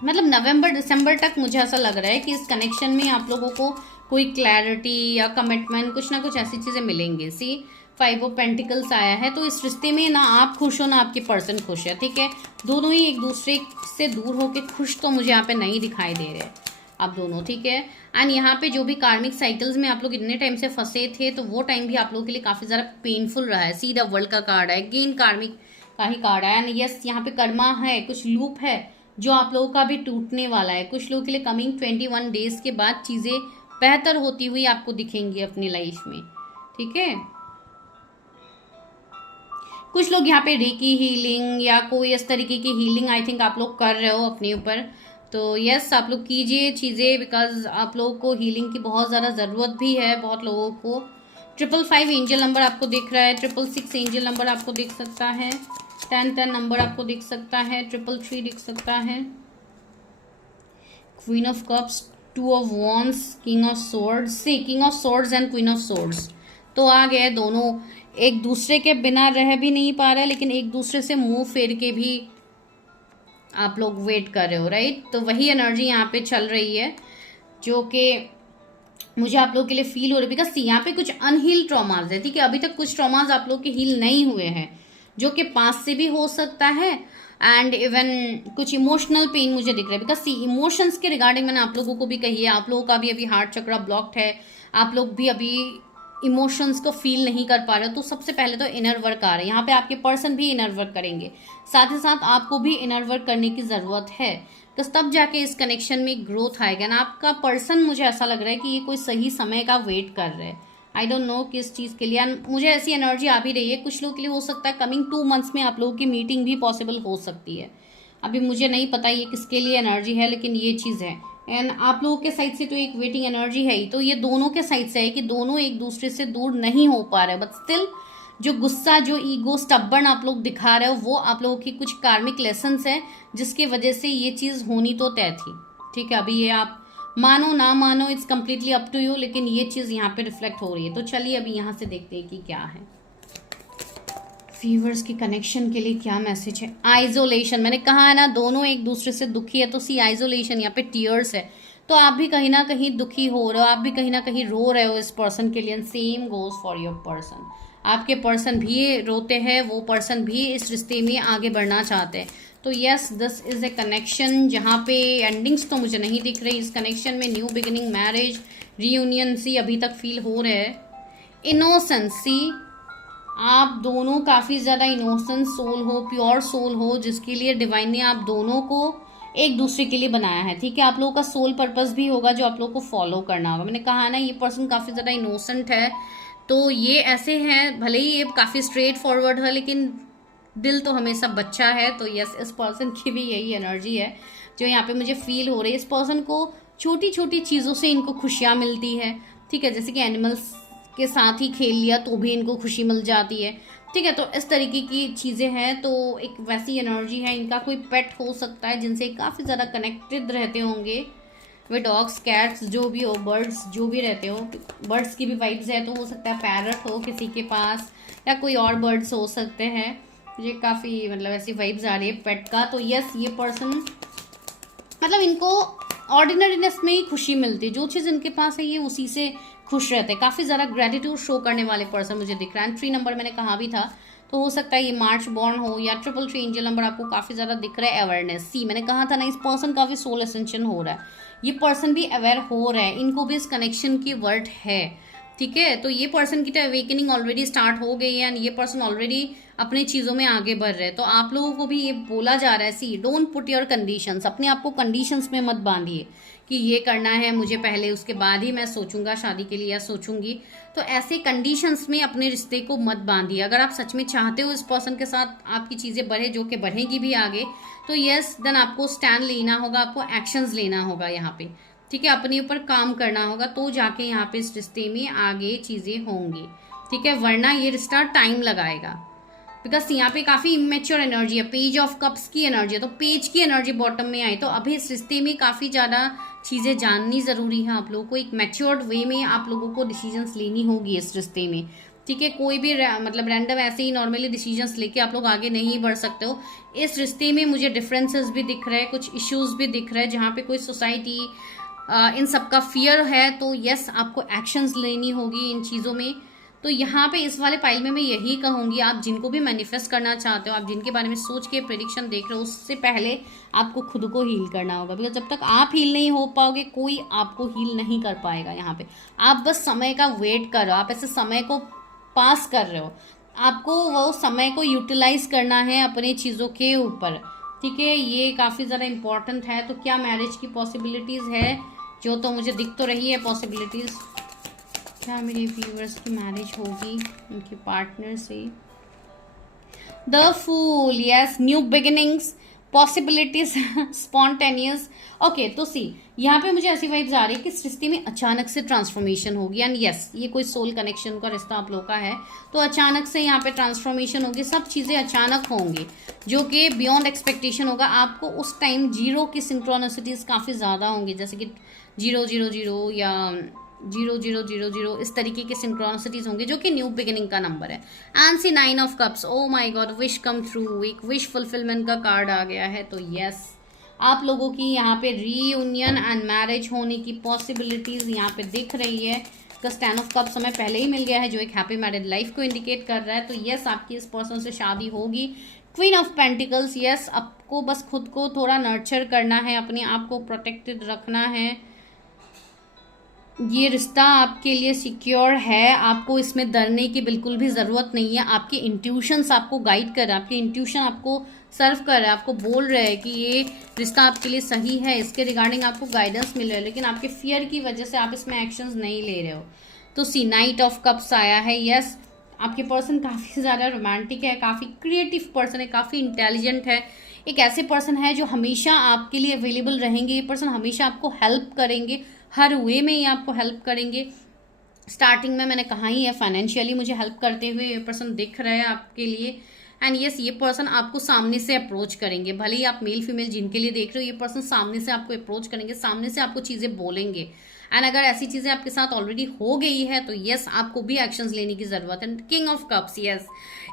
मतलब नवंबर दिसंबर तक मुझे ऐसा लग रहा है कि इस कनेक्शन में आप लोगों को कोई क्लैरिटी या कमिटमेंट, कुछ ना कुछ ऐसी चीज़ें मिलेंगी। सी 5 ऑफ पेंटिकल्स आया है, तो इस रिश्ते में ना आप खुश हो ना आपके पर्सन खुश है। ठीक है, दोनों ही एक दूसरे से दूर होके खुश तो मुझे यहाँ पे नहीं दिखाई दे रहे आप दोनों। ठीक है, एंड यहाँ पे जो भी कार्मिक साइकिल्स में आप लोग इतने टाइम से फंसे थे, तो वो टाइम भी आप लोगों के लिए काफ़ी ज़्यादा पेनफुल रहा है। सी द वर्ल्ड का कार्ड है, गेन कार्मिक का ही कार्ड है। एंड यस, यहाँ पे कर्मा है, कुछ लूप है जो आप लोगों का भी टूटने वाला है। कुछ लोगों के लिए कमिंग 21 डेज के बाद चीज़ें बेहतर होती हुई आपको दिखेंगी अपनी लाइफ में। ठीक है, कुछ लोग यहाँ पे रेकी हीलिंग या कोई इस तरीके की हीलिंग आई थिंक आप लोग कर रहे हो अपने ऊपर, तो यस आप लोग कीजिए चीज़ें, बिकॉज आप लोगों को हीलिंग की बहुत ज़्यादा ज़रूरत भी है। बहुत लोगों को 555 एंजल नंबर आपको दिख रहा है, 666 एंजल नंबर आपको दिख सकता है, 1010 नंबर आपको दिख सकता है, 333 दिख सकता है, queen of cups, 2 of wands, king of swords. से king of swords and queen of swords तो आ गए। दोनों एक दूसरे के बिना रह भी नहीं पा रहे, लेकिन एक दूसरे से मुंह फेर के भी आप लोग वेट कर रहे हो, राइट। तो वही एनर्जी यहाँ पे चल रही है जो कि मुझे आप लोगों के लिए फील हो रही है। बिकॉज यहाँ पे कुछ अनहील ट्रॉमाज है। ठीक है, अभी तक कुछ ट्रॉमाज आप लोग के हील नहीं हुए हैं, जो कि पास से भी हो सकता है। एंड इवन कुछ इमोशनल पेन मुझे दिख रहा है, बिकॉज इमोशंस के रिगार्डिंग मैंने आप लोगों को भी कही है, आप लोगों का भी अभी हार्ट चक्रा ब्लॉक्ड है, आप लोग भी अभी इमोशंस को फील नहीं कर पा रहे हो। तो सबसे पहले तो इनर वर्क आ रहा है यहाँ पे, आपके पर्सन भी इनर वर्क करेंगे, साथ ही साथ आपको भी इनर वर्क करने की ज़रूरत है, तो तब जाके इस कनेक्शन में ग्रोथ आएगा ना। आपका पर्सन मुझे ऐसा लग रहा है कि ये कोई सही समय का वेट कर रहे हैं, आई डोंट नो किस चीज़ के लिए। मुझे ऐसी एनर्जी आ भी रही है, कुछ लोगों के लिए हो सकता है कमिंग 2 मंथ्स में आप लोगों की मीटिंग भी पॉसिबल हो सकती है। अभी मुझे नहीं पता ये किसके लिए एनर्जी है, लेकिन ये चीज़ है। एंड आप लोगों के साइड से तो एक वेटिंग एनर्जी है ही, तो ये दोनों के साइड से है कि दोनों एक दूसरे से दूर नहीं हो पा रहे, बट स्टिल जो गुस्सा, जो ईगो, स्टब्बर्न आप लोग दिखा रहे हो, वो आप लोगों की कुछ कार्मिक लेसन्स है जिसकी वजह से ये चीज़ होनी तो तय थी। ठीक है, अभी ये आप मानो ना मानो, it's completely up to you, लेकिन ये चीज़ यहाँ पे रिफ्लेक्ट हो रही है। तो चलिए अभी यहाँ से देखते हैं कि क्या है व्यूअर्स की कनेक्शन के लिए क्या मैसेज है। आइसोलेशन, मैंने कहा है ना दोनों एक दूसरे से दुखी है, तो सी आइसोलेशन, यहाँ पे टीयर्स है, तो आप भी कहीं ना कहीं दुखी हो रहे हो, आप भी कहीं ना कहीं रो रहे हो इस पर्सन के लिए। Same goes for your person, आपके पर्सन भी रोते हैं, वो पर्सन भी इस रिश्ते में आगे बढ़ना चाहते हैं। तो yes, this is a connection जहाँ पे एंडिंग्स तो मुझे नहीं दिख रही इस कनेक्शन में। न्यू बिगिनिंग, मैरिज, रीयूनियन सी अभी तक फील हो रहे हैं। इनोसेंस, सी आप दोनों काफ़ी ज़्यादा इनोसेंट सोल हो, प्योर सोल हो, जिसके लिए डिवाइन ने आप दोनों को एक दूसरे के लिए बनाया है। ठीक है, आप लोगों का सोल पर्पस भी होगा जो आप लोगों को फॉलो करना होगा। मैंने कहा ना ये पर्सन काफ़ी ज़्यादा इनोसेंट है, तो ये ऐसे हैं, भले ही ये काफ़ी स्ट्रेट फॉरवर्ड है, लेकिन दिल तो हमेशा बच्चा है। तो यस, इस पर्सन की भी यही एनर्जी है जो यहाँ पे मुझे फील हो रही है। इस पर्सन को छोटी छोटी चीज़ों से इनको खुशियाँ मिलती है। ठीक है, जैसे कि एनिमल्स के साथ ही खेल लिया तो भी इनको खुशी मिल जाती है। ठीक है, तो इस तरीके की चीज़ें हैं, तो एक वैसी एनर्जी है। इनका कोई पेट हो सकता है जिनसे काफ़ी ज़्यादा कनेक्टेड रहते होंगे, वे डॉग्स, कैट्स, जो भी हो, बर्ड्स जो भी रहते हो, बर्ड्स की भी वाइब्स है, तो हो सकता है पैरट हो किसी के पास, या कोई और बर्ड्स हो सकते हैं। मुझे काफ़ी मतलब ऐसी वाइब्स आ रही है पेट का। तो यस, ये पर्सन मतलब इनको ऑर्डिनरीनेस में ही खुशी मिलती है, जो चीज़ इनके पास है ये उसी से खुश रहते हैं। काफ़ी ज़्यादा ग्रेटिट्यूड शो करने वाले पर्सन मुझे दिख रहा है। 3 नंबर मैंने कहा भी था, तो हो सकता है ये मार्च बॉर्न हो या 333 एंजल नंबर आपको काफ़ी ज़्यादा दिख रहा है। अवेयरनेस, सी मैंने कहा था ना, इस पर्सन काफ़ी सोल असेंशन हो रहा है, ये पर्सन भी अवेयर हो रहा है, इनको भी इस कनेक्शन की वर्ड है, ठीक है। तो ये पर्सन की तो अवेकनिंग ऑलरेडी स्टार्ट हो गई है एंड ये पर्सन ऑलरेडी अपनी चीज़ों में आगे बढ़ रहे हैं। तो आप लोगों को भी ये बोला जा रहा है, सी डोंट पुट योर कंडीशंस, अपने आप को कंडीशंस में मत बांधिए कि ये करना है मुझे पहले, उसके बाद ही मैं सोचूंगा शादी के लिए या सोचूंगी। तो ऐसे कंडीशंस में अपने रिश्ते को मत बांधिए। अगर आप सच में चाहते हो इस पर्सन के साथ आपकी चीज़ें बढ़े, जो कि बढ़ेगी भी आगे, तो यस देन आपको स्टैंड लेना होगा, आपको एक्शंस लेना होगा यहाँ पे, ठीक है। अपने ऊपर काम करना होगा, तो जाके यहाँ पे इस रिश्ते में आगे चीज़ें होंगी, ठीक है। वरना ये रिश्ता टाइम लगाएगा, बिकॉज यहाँ पे काफ़ी इमेच्योर एनर्जी है, पेज ऑफ कप्स की एनर्जी है। तो पेज की एनर्जी बॉटम में आई, तो अभी इस रिश्ते में काफ़ी ज़्यादा चीज़ें जाननी ज़रूरी है आप लोगों को। एक मैच्योर्ड वे में आप लोगों को डिसीजंस लेनी होगी इस रिश्ते में, ठीक है। कोई भी मतलब रैंडम ऐसे ही नॉर्मली डिसीजंस लेके आप लोग आगे नहीं बढ़ सकते हो। इस रिश्ते में मुझे डिफरेंसेस भी दिख रहे हैं, कुछ इश्यूज भी दिख रहे हैं, जहाँ पे कोई सोसाइटी इन सब का फियर है। तो यस, आपको एक्शंस लेनी होगी इन चीज़ों में। तो यहाँ पे इस वाले पाइल में मैं यही कहूँगी, आप जिनको भी मैनिफेस्ट करना चाहते हो, आप जिनके बारे में सोच के प्रेडिक्शन देख रहे हो, उससे पहले आपको खुद को हील करना होगा। बिकॉज जब तक आप हील नहीं हो पाओगे, कोई आपको हील नहीं कर पाएगा। यहाँ पे आप बस समय का वेट कर रहे हो, आप ऐसे समय को पास कर रहे हो। आपको वो समय को यूटिलाइज करना है अपनी चीज़ों के ऊपर, ठीक है। ये काफ़ी ज़्यादा इम्पॉर्टेंट है। तो क्या मैरिज की पॉसिबिलिटीज़ है, जो तो मुझे दिख तो रही है पॉसिबिलिटीज़। क्या मेरे व्यूअर्स की मैरिज होगी उनके पार्टनर से? The fool, yes, new beginnings, possibilities, spontaneous. Okay, तो सी यहाँ पे मुझे ऐसी वाइब्स आ रही है कि इस रिश्ते में अचानक से ट्रांसफॉर्मेशन होगी एंड यस, ये कोई सोल कनेक्शन का रिश्ता आप लोग का है, तो अचानक से यहाँ पे ट्रांसफॉर्मेशन होगी। सब चीज़ें अचानक होंगी जो कि बियॉन्ड एक्सपेक्टेशन होगा। आपको उस टाइम 0 की सिंक्रोनिसिटीज काफ़ी ज़्यादा होंगी, जैसे कि 000 या 0000, इस तरीके के सिंक्रोनिसिटीज होंगे, जो कि न्यू बिगिनिंग का नंबर है। And see 9 of cups, oh my God, wish come true, एक विश फुलफिलमेंट का कार्ड आ गया है। तो यस, आप लोगों की यहाँ पे रीयूनियन एंड मैरिज होने की पॉसिबिलिटीज यहाँ पे दिख रही है। बिकॉज 10 ऑफ कप्स हमें पहले ही मिल गया है, जो एक हैप्पी मैरिड लाइफ को इंडिकेट कर रहा है। तो यस, आपकी इस पर्सन से शादी होगी। क्वीन ऑफ पेंटिकल्स, यस, आपको बस खुद को थोड़ा नर्चर करना है, अपने आप को प्रोटेक्टेड रखना है। ये रिश्ता आपके लिए सिक्योर है, आपको इसमें डरने की बिल्कुल भी ज़रूरत नहीं है। आपके इंट्यूशंस आपको गाइड कर रहे हैं, आपके इंट्यूशन आपको सर्व कर रहा है, आपको बोल रहे हैं कि ये रिश्ता आपके लिए सही है, इसके रिगार्डिंग आपको गाइडेंस मिल रहा है, लेकिन आपके फियर की वजह से आप इसमें एक्शंस नहीं ले रहे हो। तो सी नाइट ऑफ कप्स आया है। यस, आपके पर्सन काफ़ी ज़्यादा रोमांटिक है, काफ़ी क्रिएटिव पर्सन है, काफ़ी इंटेलिजेंट है, एक ऐसे पर्सन है जो हमेशा आपके लिए अवेलेबल रहेंगे। ये पर्सन हमेशा आपको हेल्प करेंगे, हर वे में ये आपको हेल्प करेंगे। स्टार्टिंग में मैंने कहा ही है, फाइनेंशियली मुझे हेल्प करते हुए ये पर्सन दिख रहा है आपके लिए। एंड यस, ये पर्सन आपको सामने से अप्रोच करेंगे, भले ही आप मेल फीमेल जिनके लिए देख रहे हो, ये पर्सन सामने से आपको अप्रोच करेंगे, सामने से आपको चीज़ें बोलेंगे। एंड अगर ऐसी चीज़ें आपके साथ ऑलरेडी हो गई है तो यस, आपको भी एक्शंस लेने की ज़रूरत है। King of cups, yes,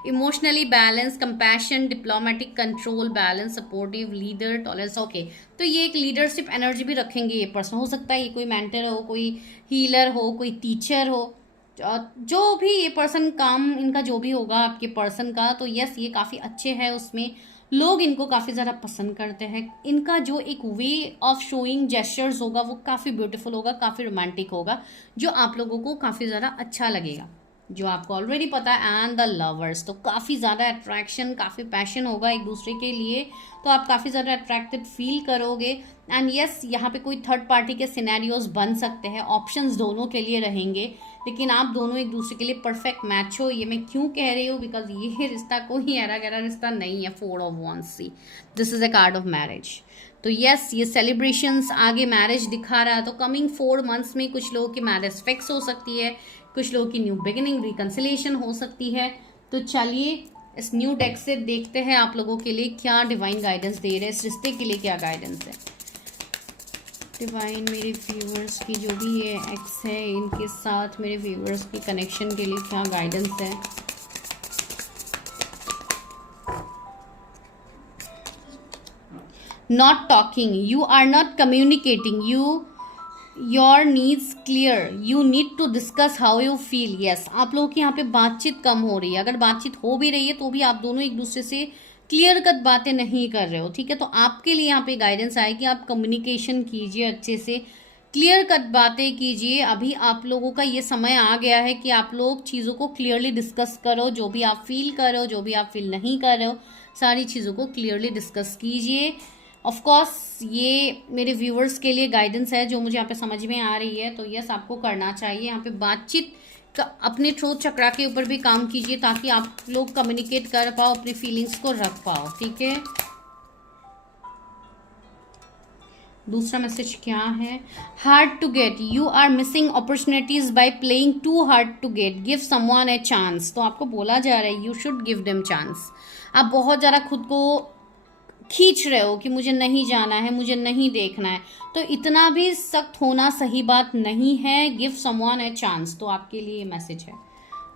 emotionally balance, compassion, diplomatic, control, balance, supportive, leader, tolerance. Okay, तो ये एक लीडरशिप एनर्जी भी रखेंगे ये पर्सन। हो सकता है ये कोई मेंटर हो, कोई हीलर हो, कोई टीचर हो, जो भी ये पर्सन काम इनका जो भी होगा आपके पर्सन का, तो यस, ये काफ़ी अच्छे है उसमें। लोग इनको काफ़ी ज़्यादा पसंद करते हैं। इनका जो एक वे ऑफ शोइंग जेस्चर्स होगा वो काफ़ी ब्यूटीफुल होगा, काफ़ी रोमांटिक होगा, जो आप लोगों को काफ़ी ज़्यादा अच्छा लगेगा, जो आपको ऑलरेडी पता है। एंड द लवर्स, तो काफ़ी ज़्यादा अट्रैक्शन, काफ़ी पैशन होगा एक दूसरे के लिए, तो आप काफ़ी ज़्यादा अट्रैक्टेड फील करोगे। एंड यस, यहाँ पे कोई थर्ड पार्टी के सिनेरियोज बन सकते हैं, ऑप्शंस दोनों के लिए रहेंगे, लेकिन आप दोनों एक दूसरे के लिए परफेक्ट मैच हो। ये मैं क्यों कह रही हूँ, बिकॉज ये रिश्ता कोई ऐरा गहरा रिश्ता नहीं है। 4 of Wands, see this is a card of marriage. तो यस, ये सेलिब्रेशंस, आगे मैरिज दिखा रहा है। तो कमिंग 4 months में कुछ लोगों की मैरिज फिक्स हो सकती है, कुछ लोगों की न्यू बिगिनिंग, रिकन्सिलेशन हो सकती है। तो चलिए इस न्यू डेक से देखते हैं आप लोगों के लिए क्या डिवाइन गाइडेंस दे रहे हैं, इस रिश्ते के लिए क्या गाइडेंस है डिवाइन। मेरे व्यूअर्स की जो भी ये एक्स है, इनके साथ मेरे व्यूअर्स की कनेक्शन के लिए क्या गाइडेंस है। not talking, you are not communicating, your needs clear, you need to discuss how you feel. Yes, आप लोगों की यहाँ पे बातचीत कम हो रही है. अगर बातचीत हो भी रही है तो भी आप दोनों एक दूसरे से क्लियर कट बातें नहीं कर रहे हो. ठीक है, तो आपके लिए यहाँ पे गाइडेंस आए कि आप कम्युनिकेशन कीजिए, अच्छे से क्लियर कट बातें कीजिए. अभी आप लोगों का ये समय आ गया है कि आप लोग चीज़ों को क्लियरली डिस्कस करो. जो भी आप फील कर रहे हो, जो भी आप फील नहीं कर रहे हो, सारी चीज़ों को क्लियरली डिस्कस कीजिए. ऑफ कोर्स ये मेरे व्यूअर्स के लिए गाइडेंस है जो मुझे यहाँ पे समझ में आ रही है. तो यस, आपको करना चाहिए यहाँ पे बातचीत का. अपने थ्रोट चक्रा के ऊपर भी काम कीजिए ताकि आप लोग कम्युनिकेट कर पाओ, अपनी फीलिंग्स को रख पाओ. ठीक है, दूसरा मैसेज क्या है? Hard to get, you are missing opportunities by playing too hard to get, give someone a chance. तो आपको बोला जा रहा है you should give them chance. आप बहुत ज़्यादा खुद को खींच रहे हो कि मुझे नहीं जाना है, मुझे नहीं देखना है, तो इतना भी सख्त होना सही बात नहीं है. Give someone a chance. तो आपके लिए ये मैसेज है,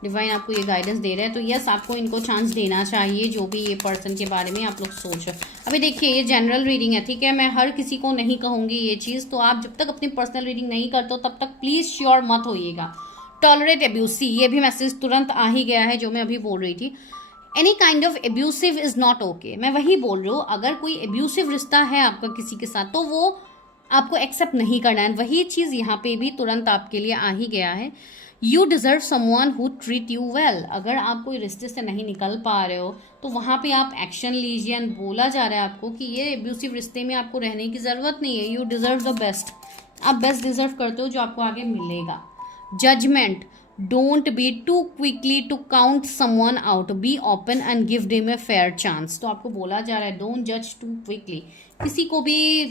डिवाइन आपको ये गाइडेंस दे रहे हैं. तो यस, आपको इनको चांस देना चाहिए जो भी ये पर्सन के बारे में आप लोग सोच रहे हो. अभी देखिए, ये जनरल रीडिंग है. ठीक है, मैं हर किसी को नहीं कहूँगी ये चीज़. तो आप जब तक अपनी पर्सनल रीडिंग नहीं करते हो तब तक प्लीज़ श्योर मत होइएगा. टॉलरेट एब्यूज, सी ये भी मैसेज तुरंत आ ही गया है जो मैं अभी बोल रही थी. Any kind of abusive is not okay. मैं वही बोल रही हूँ, अगर कोई एब्यूसिव रिश्ता है आपका किसी के साथ तो वो आपको एक्सेप्ट नहीं करना है. वही चीज़ यहाँ पे भी तुरंत आपके लिए आ ही गया है. You deserve someone who treat you well. अगर आप कोई रिश्ते से नहीं निकल पा रहे हो तो वहाँ पे आप एक्शन लीजिए. एंड बोला जा रहा है आपको कि ये एब्यूसिव रिश्ते में आपको रहने की ज़रूरत नहीं है. You deserve the best. आप बेस्ट डिजर्व करते हो जो आपको आगे मिलेगा. Judgement, don't be too quickly to count someone out, be open and give them a fair chance. तो आपको बोला जा रहा है डोंट जज टू क्विकली. किसी को भी,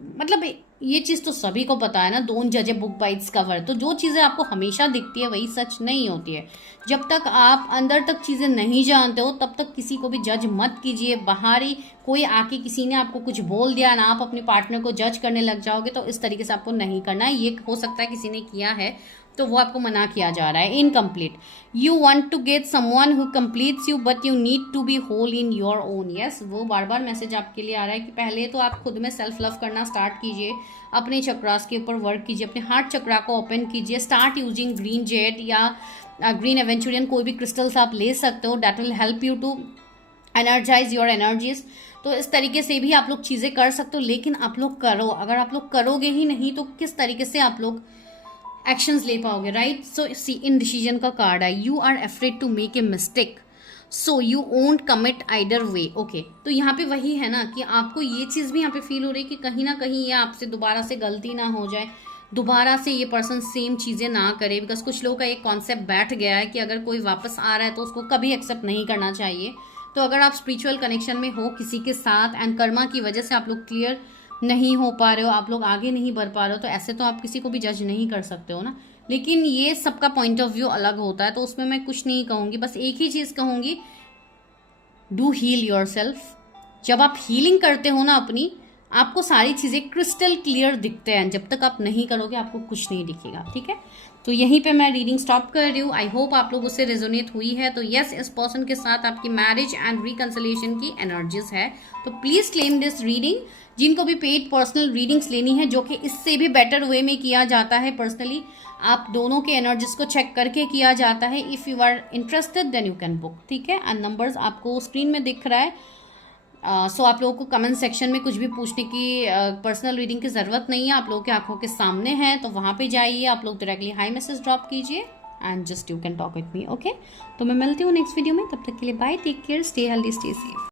मतलब ये चीज़ तो सभी को पता है ना, डोंट जज a book by its cover. तो जो चीज़ें आपको हमेशा दिखती है वही सच नहीं होती है. जब तक आप अंदर तक चीज़ें नहीं जानते हो तब तक किसी को भी जज मत कीजिए. बाहरी कोई आके किसी ने आपको कुछ बोल दिया ना, आप अपने पार्टनर को जज करने लग जाओगे, तो इस तरीके से आपको नहीं करना है. ये हो सकता है किसी ने किया है तो वो आपको मना किया जा रहा है. Incomplete, you want to get someone who completes you but you need to be whole in your own. Yes, वो बार बार मैसेज आपके लिए आ रहा है कि पहले तो आप खुद में सेल्फ लव करना स्टार्ट कीजिए. अपने चक्रास के ऊपर वर्क कीजिए, अपने हार्ट चक्रा को ओपन कीजिए. स्टार्ट यूजिंग ग्रीन जेड या ग्रीन एवेंचुरियन, कोई भी क्रिस्टल्स आप ले सकते हो. That will help you to energise your energies. तो इस तरीके से भी आप लोग चीज़ें कर सकते हो, लेकिन आप लोग करो. अगर आप लोग करोगे ही नहीं तो किस तरीके से आप लोग एक्शंस ले पाओगे, right? So see indecision का कार्ड है. You are afraid to make a mistake so you won't commit either way. Okay, तो यहाँ पे वही है ना कि आपको ये चीज़ भी यहाँ पे फील हो रही है कि कहीं ना कहीं ये आपसे दोबारा से गलती ना हो जाए, दोबारा से ये पर्सन सेम चीज़ें ना करे. बिकॉज कुछ लोगों का एक कॉन्सेप्ट बैठ गया है कि अगर कोई वापस आ रहा है तो उसको कभी एक्सेप्ट नहीं करना चाहिए. तो अगर आप स्पिरिचुअल कनेक्शन में हो किसी के साथ एंड कर्मा की वजह से आप लोग क्लियर नहीं हो पा रहे हो, आप लोग आगे नहीं बढ़ पा रहे हो, तो ऐसे तो आप किसी को भी जज नहीं कर सकते हो ना. लेकिन ये सबका पॉइंट ऑफ व्यू अलग होता है, तो उसमें मैं कुछ नहीं कहूँगी. बस एक ही चीज़ कहूँगी, डू हील योर सेल्फ. जब आप हीलिंग करते हो ना अपनी, आपको सारी चीज़ें क्रिस्टल क्लियर दिखते हैं. जब तक आप नहीं करोगे आपको कुछ नहीं दिखेगा. ठीक है, तो यहीं पे मैं रीडिंग स्टॉप कर रही हूँ. आई होप आप लोगों से रेजोनेट हुई है. तो यस, इस पर्सन के साथ आपकी मैरिज एंड रिकंसिलिएशन की एनर्जीज है. तो प्लीज़ क्लेम दिस रीडिंग. जिनको भी पेड पर्सनल रीडिंग्स लेनी है, जो कि इससे भी बेटर वे में किया जाता है पर्सनली, आप दोनों के एनर्जीज को चेक करके किया जाता है. If you are interested then you can book. ठीक है, एंड नंबर्स आपको स्क्रीन में दिख रहा है. सो आप लोगों को कमेंट सेक्शन में कुछ भी पूछने की पर्सनल रीडिंग की ज़रूरत नहीं है. आप लोगों की आंखों के सामने है, तो वहाँ पे जाइए, आप लोग डायरेक्टली हाई मैसेज ड्रॉप कीजिए and just you can talk with me. Okay, तो मैं मिलती हूँ नेक्स्ट वीडियो में. तब तक के लिए bye, take care, stay healthy, stay safe.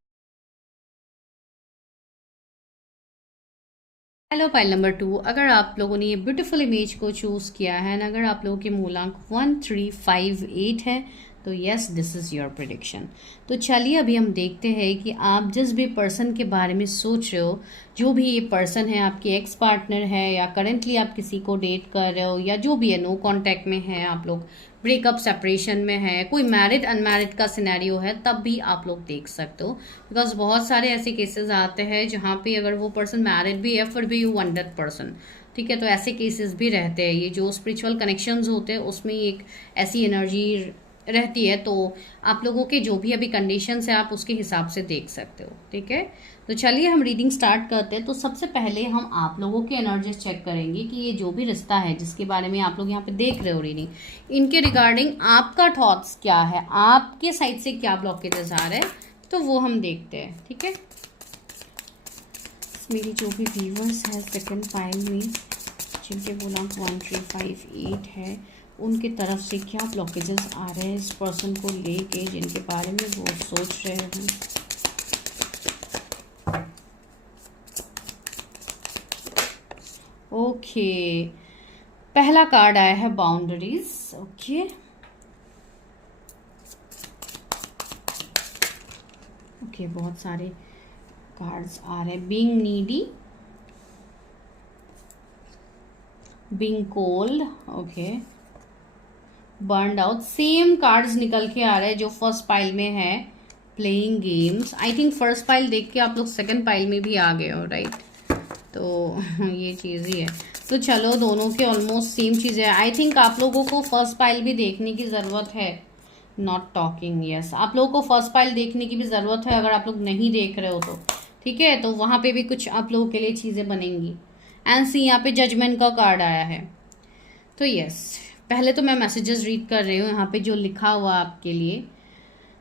Hello pile number 2, अगर आप लोगों ने ये ब्यूटीफुल इमेज को चूज़ किया है ना, अगर आप लोगों के मूलांक 1358 है, तो yes, this is your prediction. तो चलिए अभी हम देखते हैं कि आप जिस भी पर्सन के बारे में सोच रहे हो, जो भी ये पर्सन है, आपके एक्स पार्टनर है या करेंटली आप किसी को डेट कर रहे हो या जो भी है, नो कांटेक्ट में है, आप लोग ब्रेकअप सेपरेशन में है, कोई मैरिड अनमैरिड का सिनेरियो है, तब भी आप लोग देख सकते हो. बिकॉज बहुत सारे ऐसे केसेस आते हैं जहाँ पे अगर वो पर्सन मैरिड भी है फिर भी यू वांट दैट पर्सन. ठीक है, तो ऐसे केसेस भी रहते हैं. ये जो स्पिरिचुअल कनेक्शंस होते हैं उसमें एक ऐसी एनर्जी रहती है, तो आप लोगों के जो भी अभी कंडीशंस है आप उसके हिसाब से देख सकते हो। ठीक है, तो चलिए हम रीडिंग स्टार्ट करते हैं। तो सबसे पहले हम आप लोगों के एनर्जीज चेक करेंगे कि ये जो भी रिश्ता है जिसके बारे में आप लोग यहाँ पे देख रहे हो रीडिंग, इनके रिगार्डिंग आपका थॉट्स क्या है, आपके साइड से क्या ब्लॉकेजेस आ रहे हैं, तो वो हम देखते हैं। ठीक है, मेरी जो भी व्यूवर्स है सेकंड पाइल में जिनके गुणांक 1 3 5 8 है, उनके तरफ से क्या ब्लॉकेजेस आ रहे हैं इस पर्सन को लेके, जिनके बारे में वो सोच रहे हैं। ओके, पहला कार्ड आया है बाउंड्रीज। ओके ओके, बहुत सारे कार्ड्स आ रहे हैं। Being needy, being cold, okay, burned out, same cards निकल के आ रहे हैं जो फर्स्ट पाइल में है। Playing games, I think first pile देख के आप लोग सेकंड पाइल में भी आ गए हो, राइट? तो ये चीज़ ही है। तो चलो, दोनों के ऑलमोस्ट सेम चीज़ है। आई थिंक आप लोगों को फर्स्ट पाइल भी देखने की ज़रूरत है। नॉट टॉकिंग, यस, आप लोगों को फर्स्ट पाइल देखने की भी ज़रूरत है, अगर आप लोग नहीं देख रहे हो तो। ठीक है, तो वहाँ पे भी कुछ आप लोगों के लिए चीज़ें बनेंगी। एंड सी, यहाँ पे जजमेंट का कार्ड आया है। तो यस, पहले तो मैं मैसेजेस रीड कर रही हूँ यहाँ पे जो लिखा हुआ आपके लिए।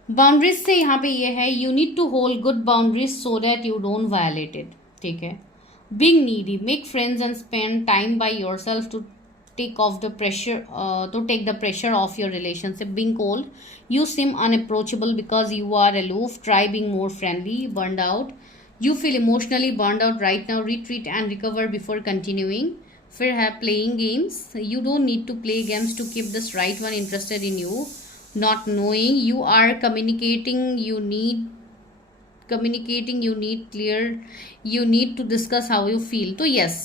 बाउंड्रीज से यहाँ पे ये है, you need to hold good boundaries so that you don't violate it. ठीक है, being needy, make friends and spend time by yourself to take off the pressure to take the pressure off your relationship. Being cold, you seem unapproachable because you are aloof. Try being more friendly. Burned out, you feel emotionally burned out right now. Retreat and recover before continuing. फिर है playing games, you don't need to play games to keep this right one interested in you. Not knowing, you are communicating, you need clear, you need to discuss how you feel. तो yes,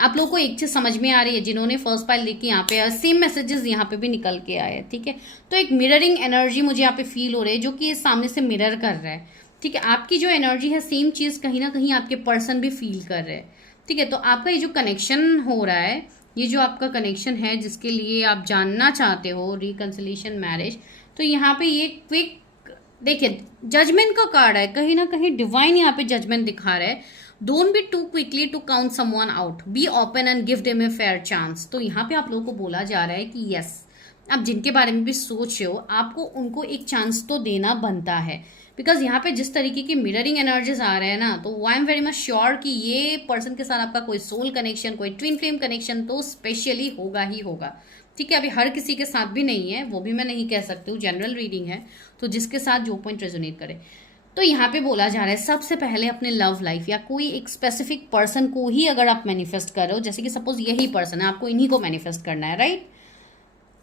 आप लोगों को एक चीज समझ में आ रही है, जिन्होंने फर्स्ट पाइल लेके यहाँ पे सेम मैसेजेस यहाँ पे भी निकल के आए हैं। ठीक है, तो एक मिररिंग एनर्जी मुझे यहाँ पे फील हो रही है, जो कि सामने से मिरर कर रहा है। ठीक है, आपकी जो एनर्जी है सेम चीज कहीं ना कहीं आपके पर्सन भी फील कर रहे हैं। ठीक है, तो आपका ये जो कनेक्शन हो रहा है, ये जो आपका कनेक्शन है जिसके लिए आप जानना चाहते हो, रिकंसिलिएशन, मैरिज, तो यहाँ पे ये क्विक, देखिए जजमेंट का कार्ड है, कहीं ना कहीं डिवाइन यहाँ पे जजमेंट दिखा रहा है। Don't be too quickly to count someone out, be open and give them a fair chance. तो यहाँ पे आप लोगों को बोला जा रहा है कि यस, आप जिनके बारे में भी सोच रहे हो, आपको उनको एक चांस तो देना बनता है। बिकॉज यहाँ पे जिस तरीके की मिररिंग एनर्जीज आ रहे हैं ना, तो I am very much sure कि ये पर्सन के साथ आपका कोई सोल कनेक्शन, कोई ट्विन फ्लेम कनेक्शन तो स्पेशली होगा ही होगा। ठीक है, अभी हर किसी के साथ भी नहीं है, वो भी मैं नहीं कह सकती हूँ, जनरल रीडिंग है, तो जिसके साथ जो पॉइंट रेजोनेट करे। तो यहाँ पे बोला जा रहा है सबसे पहले अपने लव लाइफ या कोई एक स्पेसिफिक पर्सन को ही अगर आप मैनिफेस्ट कर रहे हो, जैसे कि सपोज यही पर्सन है, आपको इन्हीं को मैनिफेस्ट करना है, राइट?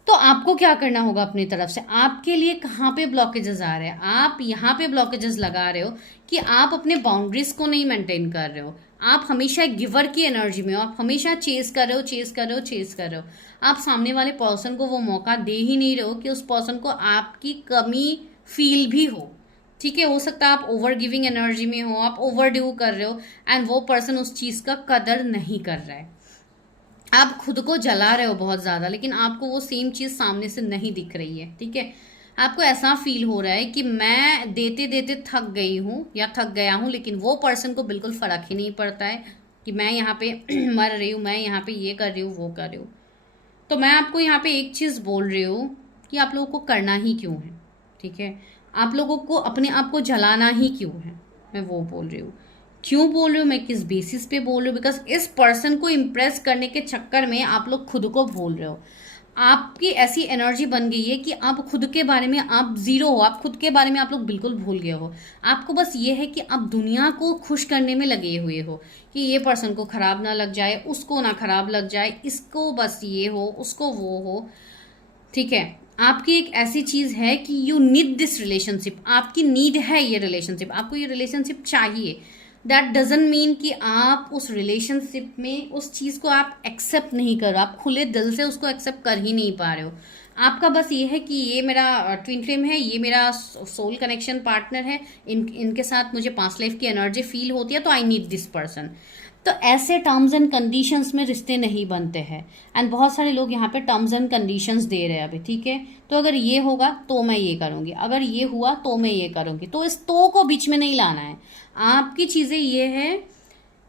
तो आपको क्या करना होगा अपनी तरफ से, आपके लिए कहाँ पे ब्लॉकेजेस आ रहे हैं, आप यहाँ पे ब्लॉकेजेस लगा रहे हो कि आप अपने बाउंड्रीज को नहीं मेंटेन कर रहे हो, आप हमेशा एक गिवर की एनर्जी में हो, आप हमेशा चेस कर रहे हो, आप सामने वाले पर्सन को वो मौका दे ही नहीं रहे हो कि उस पर्सन को आपकी कमी फील भी हो। ठीक है, हो सकता है आप ओवर गिविंग एनर्जी में हो, आप ओवर ड्यू कर रहे हो एंड वो पर्सन उस चीज का कदर नहीं कर रहा है, आप खुद को जला रहे हो बहुत ज्यादा, लेकिन आपको वो सेम चीज सामने से नहीं दिख रही है। ठीक है, आपको ऐसा फील हो रहा है कि मैं देते देते थक गई हूँ या थक गया हूँ, लेकिन वो पर्सन को बिल्कुल फर्क ही नहीं पड़ता है कि मैं यहाँ पे मर रही हूँ, मैं यहाँ पे ये कर रही हूँ, वो कर रही हूँ। तो मैं आपको यहाँ पे एक चीज बोल रही हूँ कि आप लोगों को करना ही क्यों है। ठीक है, आप लोगों को अपने आप को जलाना ही क्यों है, मैं वो बोल रही हूँ। क्यों बोल रही हूँ, मैं किस बेसिस पे बोल रही हूँ, बिकॉज इस पर्सन को इम्प्रेस करने के चक्कर में आप लोग खुद को भूल रहे हो। आपकी ऐसी एनर्जी बन गई है कि आप खुद के बारे में आप जीरो हो, आप खुद के बारे में आप लोग बिल्कुल भूल गए हो। आपको बस ये है कि आप दुनिया को खुश करने में लगे हुए हो कि ये पर्सन को खराब ना लग जाए, उसको ना खराब लग जाए, इसको बस ये हो, उसको वो हो। ठीक है, आपकी एक ऐसी चीज है कि यू नीड दिस रिलेशनशिप, आपकी नीड है ये रिलेशनशिप, आपको ये रिलेशनशिप चाहिए। दैट डजंट मीन कि आप उस रिलेशनशिप में उस चीज को आप एक्सेप्ट नहीं कर रहे, आप खुले दिल से उसको एक्सेप्ट कर ही नहीं पा रहे हो। आपका बस ये है कि ये मेरा ट्विन फ्लेम है, ये मेरा सोल कनेक्शन पार्टनर है, इनके साथ मुझे पास्ट लाइफ की एनर्जी फील होती है, तो आई नीड दिस पर्सन। तो ऐसे टर्म्स एंड कंडीशंस में रिश्ते नहीं बनते हैं। एंड बहुत सारे लोग यहाँ पे टर्म्स एंड कंडीशंस दे रहे हैं अभी, ठीक है। तो अगर ये होगा तो मैं ये करूँगी, अगर ये हुआ तो मैं ये करूँगी, तो इस तो को बीच में नहीं लाना है। आपकी चीज़ें ये है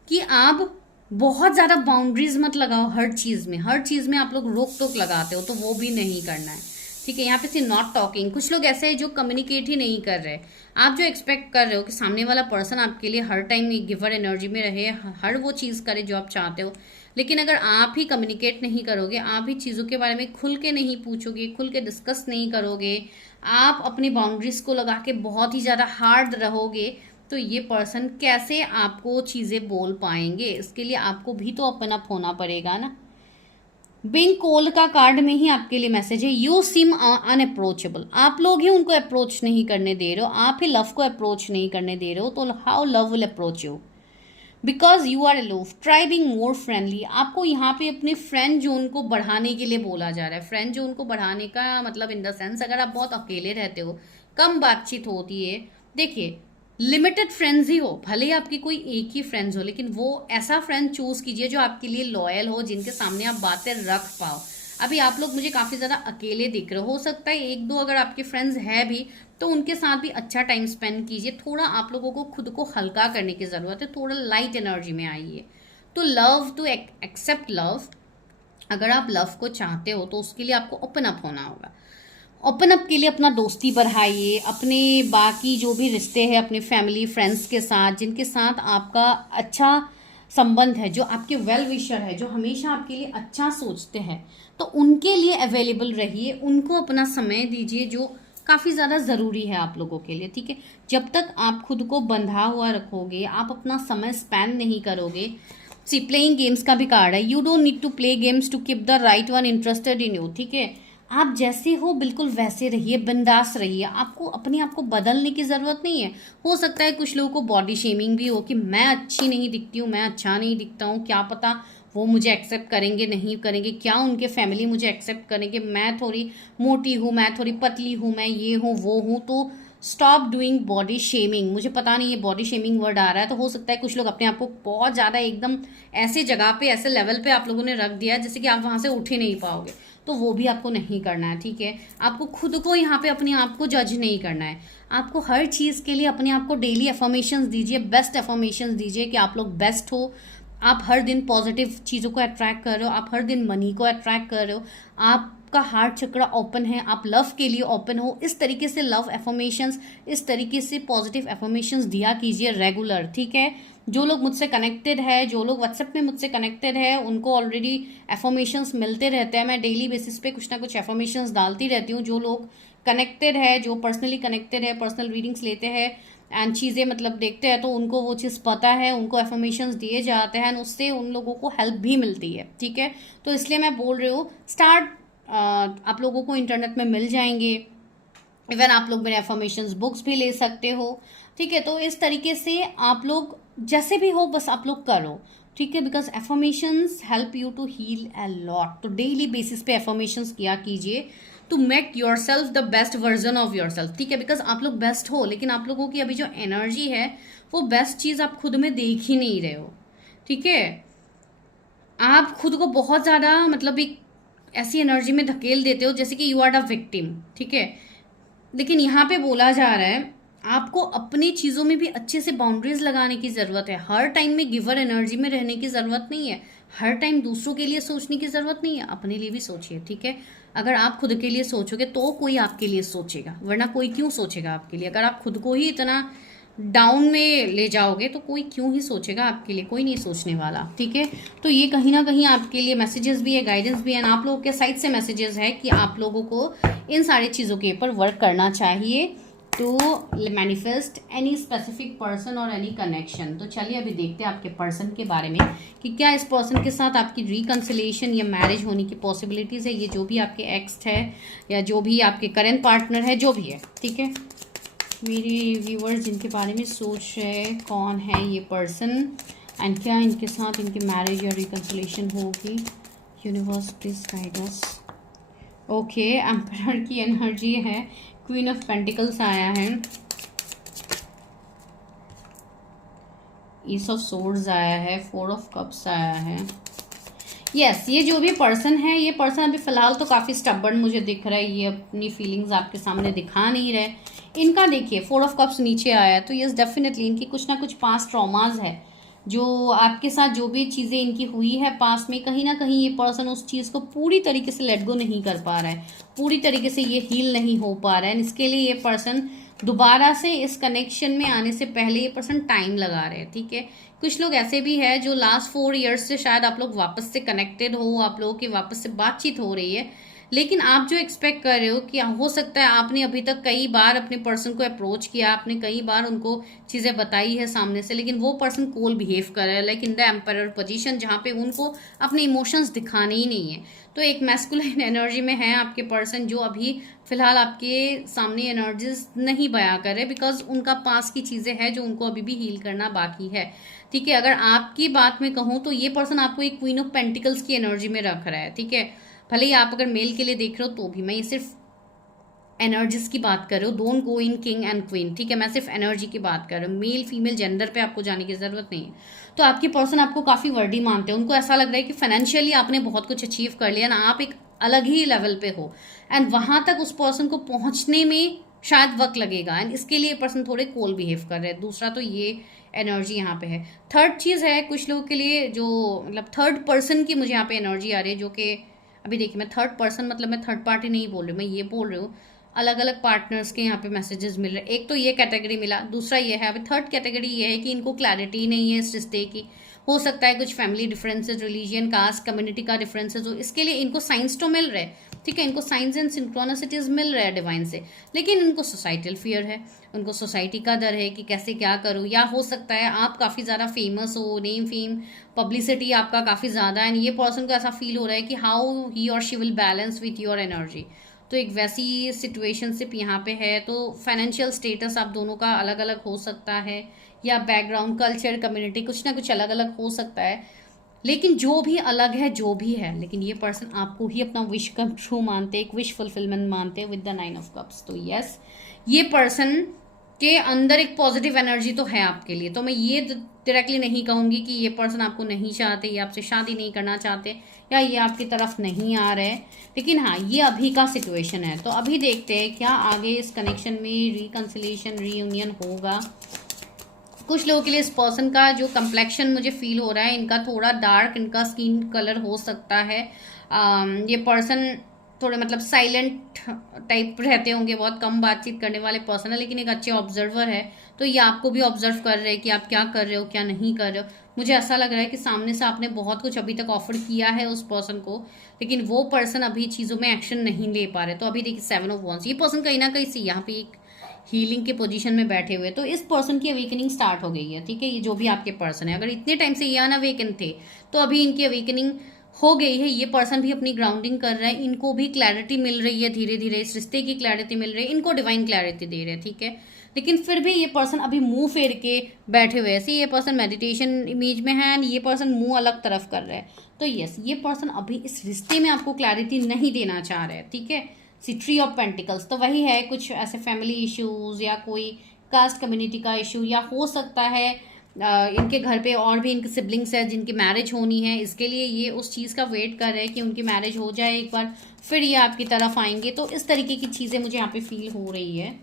कि आप बहुत ज़्यादा बाउंड्रीज मत लगाओ हर चीज़ में। हर चीज़ में आप लोग रोक टोक लगाते हो, तो वो भी नहीं करना है, ठीक है। यहाँ पे सिर्फ नॉट टॉकिंग, कुछ लोग ऐसे हैं जो कम्युनिकेट ही नहीं कर रहे। आप जो एक्सपेक्ट कर रहे हो कि सामने वाला पर्सन आपके लिए हर टाइम गिवर एनर्जी में रहे, हर वो चीज़ करे जो आप चाहते हो, लेकिन अगर आप ही कम्युनिकेट नहीं करोगे, आप ही चीज़ों के बारे में खुल के नहीं पूछोगे, खुल के डिस्कस नहीं करोगे, आप अपनी बाउंड्रीज को लगा के बहुत ही ज़्यादा हार्ड रहोगे, तो ये पर्सन कैसे आपको चीज़ें बोल पाएंगे। इसके लिए आपको भी तो ओपन अप होना पड़ेगा ना। बिंग कोल्ड का कार्ड में ही आपके लिए मैसेज है, यू सिम अनअप्रोचेबल। आप लोग ही उनको अप्रोच नहीं करने दे रहे हो, आप ही लव को अप्रोच नहीं करने दे रहे हो, तो how love will approach you, because you are aloof. Try being more friendly. आपको यहाँ पे अपने फ्रेंड जोन को बढ़ाने के लिए बोला जा रहा है। फ्रेंड जोन को बढ़ाने का मतलब इन द सेंस, अगर आप बहुत अकेले रहते हो, कम बातचीत होती है, देखिए लिमिटेड फ्रेंड्स ही हो, भले ही आपकी कोई एक ही फ्रेंड्स हो, लेकिन वो ऐसा फ्रेंड चूज कीजिए जो आपके लिए लॉयल हो, जिनके सामने आप बातें रख पाओ। अभी आप लोग मुझे काफ़ी ज़्यादा अकेले दिख रहे हो सकता है एक दो अगर आपके फ्रेंड्स है भी, तो उनके साथ भी अच्छा टाइम स्पेंड कीजिए। थोड़ा आप लोगों को खुद को हल्का करने की ज़रूरत है, थोड़ा लाइट एनर्जी में आइए। तो लव, टू एक्सेप्ट लव, अगर आप लव को चाहते हो तो उसके लिए आपको ओपन अप होना होगा। ओपन अप के लिए अपना दोस्ती बढ़ाइए, अपने बाकी जो भी रिश्ते हैं अपने फैमिली फ्रेंड्स के साथ, जिनके साथ आपका अच्छा संबंध है, जो आपके वेल विशर है, जो हमेशा आपके लिए अच्छा सोचते हैं, तो उनके लिए अवेलेबल रहिए, उनको अपना समय दीजिए, जो काफ़ी ज़्यादा ज़रूरी है आप लोगों के लिए, ठीक है। जब तक आप खुद को बंधा हुआ रखोगे, आप अपना समय स्पेंड नहीं करोगे। सी प्लेइंग गेम्स का भी कार्ड है, you don't need to play games to keep the right one interested in you, ठीक है। आप जैसे हो बिल्कुल वैसे रहिए, बिंदास रहिए, आपको अपने आप को बदलने की ज़रूरत नहीं है। हो सकता है कुछ लोगों को बॉडी शेमिंग भी हो कि मैं अच्छी नहीं दिखती हूँ, मैं अच्छा नहीं दिखता हूँ, क्या पता वो मुझे एक्सेप्ट करेंगे नहीं करेंगे, क्या उनके फैमिली मुझे एक्सेप्ट करेंगे, मैं थोड़ी मोटी हूँ, मैं थोड़ी पतली हूँ, मैं ये हूँ वो हूँ, तो स्टॉप डूइंग बॉडी शेमिंग। मुझे पता नहीं ये बॉडी शेमिंग वर्ड आ रहा है, तो हो सकता है कुछ लोग अपने आप को बहुत ज़्यादा एकदम ऐसे जगह पे, ऐसे लेवल पे आप लोगों ने रख दिया जैसे कि आप वहाँ से उठ ही नहीं पाओगे, तो वो भी आपको नहीं करना है, ठीक है। आपको खुद को यहाँ पे अपने आप को जज नहीं करना है। आपको हर चीज़ के लिए अपने आप को डेली अफर्मेशंस दीजिए, बेस्ट अफर्मेशंस दीजिए कि आप लोग बेस्ट हो। आप हर दिन पॉजिटिव चीज़ों को अट्रैक्ट कर रहे हो, आप हर दिन मनी को अट्रैक्ट कर रहे हो, आपका हार्ट चक्र ओपन है, आप लव के लिए ओपन हो। इस तरीके से लव एफर्मेशंस, इस तरीके से पॉजिटिव एफर्मेशंस दिया कीजिए रेगुलर, ठीक है। जो लोग मुझसे कनेक्टेड है, जो लोग व्हाट्सएप में मुझसे कनेक्टेड है, उनको ऑलरेडी एफर्मेशंस मिलते रहते हैं। मैं डेली बेसिस पे कुछ ना कुछ एफर्मेशंस डालती रहती हूँ। जो लोग कनेक्टेड है, जो पर्सनली कनेक्टेड है, पर्सनल रीडिंग्स लेते हैं एंड चीज़ें मतलब देखते हैं, तो उनको वो चीज़ पता है, उनको एफर्मेशंस दिए जाते हैं, उससे उन लोगों को हेल्प भी मिलती है, ठीक है। तो इसलिए मैं बोल रही हूँ स्टार्ट, आप लोगों को इंटरनेट में मिल जाएंगे, इवन आप लोग मेरे एफर्मेशंस बुक्स भी ले सकते हो, ठीक है। तो इस तरीके से आप लोग जैसे भी हो बस आप लोग करो, ठीक है, because affirmations help you to heal a lot. तो डेली बेसिस पे एफर्मेशंस किया कीजिए to make yourself the best version of yourself, ठीक है। बिकॉज आप लोग बेस्ट हो, लेकिन आप लोगों की अभी जो एनर्जी है वो बेस्ट चीज़ आप खुद में देख ही नहीं रहे हो, ठीक है। आप खुद को बहुत ज़्यादा मतलब एक ऐसी एनर्जी में धकेल देते हो जैसे कि यू आर द विक्टिम, ठीक है। लेकिन यहाँ पे बोला जा रहा है आपको अपनी चीज़ों में भी अच्छे से बाउंड्रीज लगाने की ज़रूरत है। हर टाइम में गिवर एनर्जी में रहने की ज़रूरत नहीं है, हर टाइम दूसरों के लिए सोचने की ज़रूरत नहीं है, अपने लिए भी सोचिए, ठीक है। अगर आप खुद के लिए सोचोगे तो कोई आपके लिए सोचेगा, वरना कोई क्यों सोचेगा आपके लिए। अगर आप खुद को ही इतना डाउन में ले जाओगे तो कोई क्यों ही सोचेगा आपके लिए, कोई नहीं सोचने वाला, ठीक है। तो ये कहीं ना कहीं आपके लिए मैसेजेस भी है, गाइडेंस भी है, आप लोगों के साइड से मैसेजेस है कि आप लोगों को इन सारी चीज़ों के ऊपर वर्क करना चाहिए to manifest any specific person और एनी कनेक्शन। तो चलिए अभी देखते हैं आपके पर्सन के बारे में कि क्या इस पर्सन के साथ आपकी रिकन्सिलेशन या मैरिज होने की पॉसिबिलिटीज़ है। ये जो भी आपके एक्स है या जो भी आपके करंट पार्टनर है, जो भी है, ठीक है। मेरे व्यूवर्स जिनके बारे में सोच रहे हैं कौन है ये पर्सन एंड क्या इनके साथ इनकी मैरिज या रिकन्सिलेशन होगी, universe please guide us. Okay, emperor की एनर्जी है, क्वीन ऑफ पेंटिकल्स आया है, ईस ऑफ सोर्ड्स आया है, 4 ऑफ कप्स आया है। यस, ये जो भी पर्सन है, ये पर्सन अभी फिलहाल तो काफ़ी स्टबर्न मुझे दिख रहा है, ये अपनी फीलिंग्स आपके सामने दिखा नहीं रहे। इनका देखिए 4 ऑफ कप्स नीचे आया है, तो यस डेफिनेटली इनकी कुछ ना कुछ पास्ट ट्रॉमाज है, जो आपके साथ जो भी चीज़ें इनकी हुई है पास्ट में, कहीं ना कहीं ये पर्सन उस चीज़ को पूरी तरीके से लेट गो नहीं कर पा रहा है, पूरी तरीके से ये हील नहीं हो पा रहा है। इसके लिए ये पर्सन दोबारा से इस कनेक्शन में आने से पहले ये पर्सन टाइम लगा रहे हैं, ठीक है। कुछ लोग ऐसे भी है जो लास्ट 4 ईयर्स से शायद आप लोग वापस से कनेक्टेड हो, आप लोगों की वापस से बातचीत हो रही है, लेकिन आप जो एक्सपेक्ट कर रहे हो कि हो सकता है आपने अभी तक कई बार अपने पर्सन को अप्रोच किया, आपने कई बार उनको चीज़ें बताई है सामने से, लेकिन वो पर्सन कोल बिहेव कर रहा है, like in the empire position, जहाँ पे उनको अपने इमोशंस दिखाने ही नहीं है। तो एक मैस्कुलाइन एनर्जी में है आपके पर्सन, जो अभी फिलहाल आपके सामने एनर्जीज नहीं बयां कर रहे, बिकॉज उनका पास की चीज़ें हैं जो उनको अभी भी हील करना बाकी है, ठीक है। अगर आपकी बात में कहूँ तो ये पर्सन आपको एक क्वीन ऑफ पेंटिकल्स की एनर्जी में रख रहा है, ठीक है। भले ही आप अगर मेल के लिए देख रहे हो तो भी, मैं ये सिर्फ एनर्जीज की बात कर रहे हो, don't go in king and queen, ठीक है। मैं सिर्फ एनर्जी की बात कर रहा हूँ, मेल फीमेल जेंडर पे आपको जाने की जरूरत नहीं है। तो आपके पर्सन आपको काफ़ी वर्डी मानते हैं, उनको ऐसा लग रहा है कि फाइनेंशियली आपने बहुत कुछ अचीव कर लिया ना, आप एक अलग ही लेवल पे हो, एंड वहां तक उस पर्सन को पहुंचने में शायद वक्त लगेगा, एंड इसके लिए पर्सन थोड़े कोल बिहेव कर रहे हैं। दूसरा तो ये एनर्जी यहाँ पे है। थर्ड चीज़ है कुछ लोगों के लिए, जो मतलब थर्ड पर्सन की मुझे यहाँ पे एनर्जी आ रही है, जो कि अभी देखिए मैं थर्ड पर्सन मतलब मैं थर्ड पार्टी नहीं बोल रही हूँ, मैं ये बोल रही हूँ अलग अलग पार्टनर्स के यहाँ पे मैसेजेस मिल रहे हैं। एक तो ये कैटेगरी मिला, दूसरा ये है, अभी थर्ड कैटेगरी ये है कि इनको क्लैरिटी नहीं है इस रिश्ते की। हो सकता है कुछ family differences, religion, caste, community का डिफरेंसेस हो, इसके लिए इनको साइंस तो मिल रहे हैं, ठीक है, इनको साइंस एंड सिंक्रोनिसिटीज मिल रहे हैं डिवाइन से, लेकिन इनको सोसाइटल फियर है, उनको सोसाइटी का डर है कि कैसे क्या करूँ। या हो सकता है आप काफ़ी ज़्यादा फेमस हो, नेम फेम पब्लिसिटी आपका काफ़ी ज़्यादा है, एंड ये पर्सन को ऐसा फील हो रहा है कि हाउ ही और she will balance with your energy. तो एक वैसी सिचुएशनशिप यहाँ पे है। तो फाइनेंशियल स्टेटस आप दोनों का अलग अलग हो सकता है, या बैकग्राउंड, कल्चर, कम्युनिटी, कुछ ना कुछ अलग अलग हो सकता है, लेकिन जो भी अलग है, जो भी है, लेकिन ये पर्सन आपको ही अपना विश कम ट्रू मानते, एक विश फुलफिलमेंट मानते हैं विद द 9 ऑफ कप्स। तो यस, ये पर्सन के अंदर एक पॉजिटिव एनर्जी तो है आपके लिए। तो मैं ये डायरेक्टली नहीं कहूँगी कि ये पर्सन आपको नहीं चाहते, ये आपसे शादी नहीं करना चाहते, या ये आपकी तरफ नहीं आ रहे, लेकिन हाँ ये अभी का सिचुएशन है। तो अभी देखते हैं क्या आगे इस कनेक्शन में रिकन्सिलिएशन, रीयूनियन होगा। कुछ लोगों के लिए इस पर्सन का जो कम्प्लेक्शन मुझे फील हो रहा है, इनका थोड़ा डार्क इनका स्किन कलर हो सकता है। ये पर्सन थोड़े मतलब साइलेंट टाइप रहते होंगे, बहुत कम बातचीत करने वाले पर्सन है, लेकिन एक अच्छे ऑब्जर्वर है। तो ये आपको भी ऑब्जर्व कर रहे हैं कि आप क्या कर रहे हो, क्या नहीं कर रहे हो। मुझे ऐसा लग रहा है कि सामने से आपने बहुत कुछ अभी तक ऑफर किया है उस पर्सन को, लेकिन वो पर्सन अभी चीज़ों में एक्शन नहीं ले पा रहे। तो अभी देखिए 7 ऑफ वॉन्ड्स, ये पर्सन कहीं ना कहीं से यहाँ पे एक हीलिंग के पोजीशन में बैठे हुए, तो इस पर्सन की अवेकनिंग स्टार्ट हो गई है, ठीक है। ये जो भी आपके पर्सन है, अगर इतने टाइम से ये अनअवेकन थे, तो अभी इनकी अवेकनिंग हो गई है। ये पर्सन भी अपनी ग्राउंडिंग कर रहा है, इनको भी क्लैरिटी मिल रही है, धीरे धीरे इस रिश्ते की क्लैरिटी मिल रही है, इनको डिवाइन क्लैरिटी दे रहे हैं, ठीक है। लेकिन फिर भी ये पर्सन अभी मुंह फेर के बैठे हुए, ऐसे ये पर्सन मेडिटेशन इमेज में है, एंड ये पर्सन मुंह अलग तरफ कर रहा है। तो यस, ये पर्सन अभी इस रिश्ते में आपको क्लैरिटी नहीं देना चाह रहे हैं, ठीक है। ट्री ऑफ पेंटिकल्स तो वही है, कुछ ऐसे फैमिली इश्यूज या कोई कास्ट कम्युनिटी का इशू, या हो सकता है इनके घर पे और भी इनके सिबलिंग्स है जिनकी मैरिज होनी है, इसके लिए ये उस चीज़ का वेट कर रहे हैं कि उनकी मैरिज हो जाए एक बार, फिर ये आपकी तरफ आएंगे। तो इस तरीके की चीज़ें मुझे यहाँ पे फील हो रही है।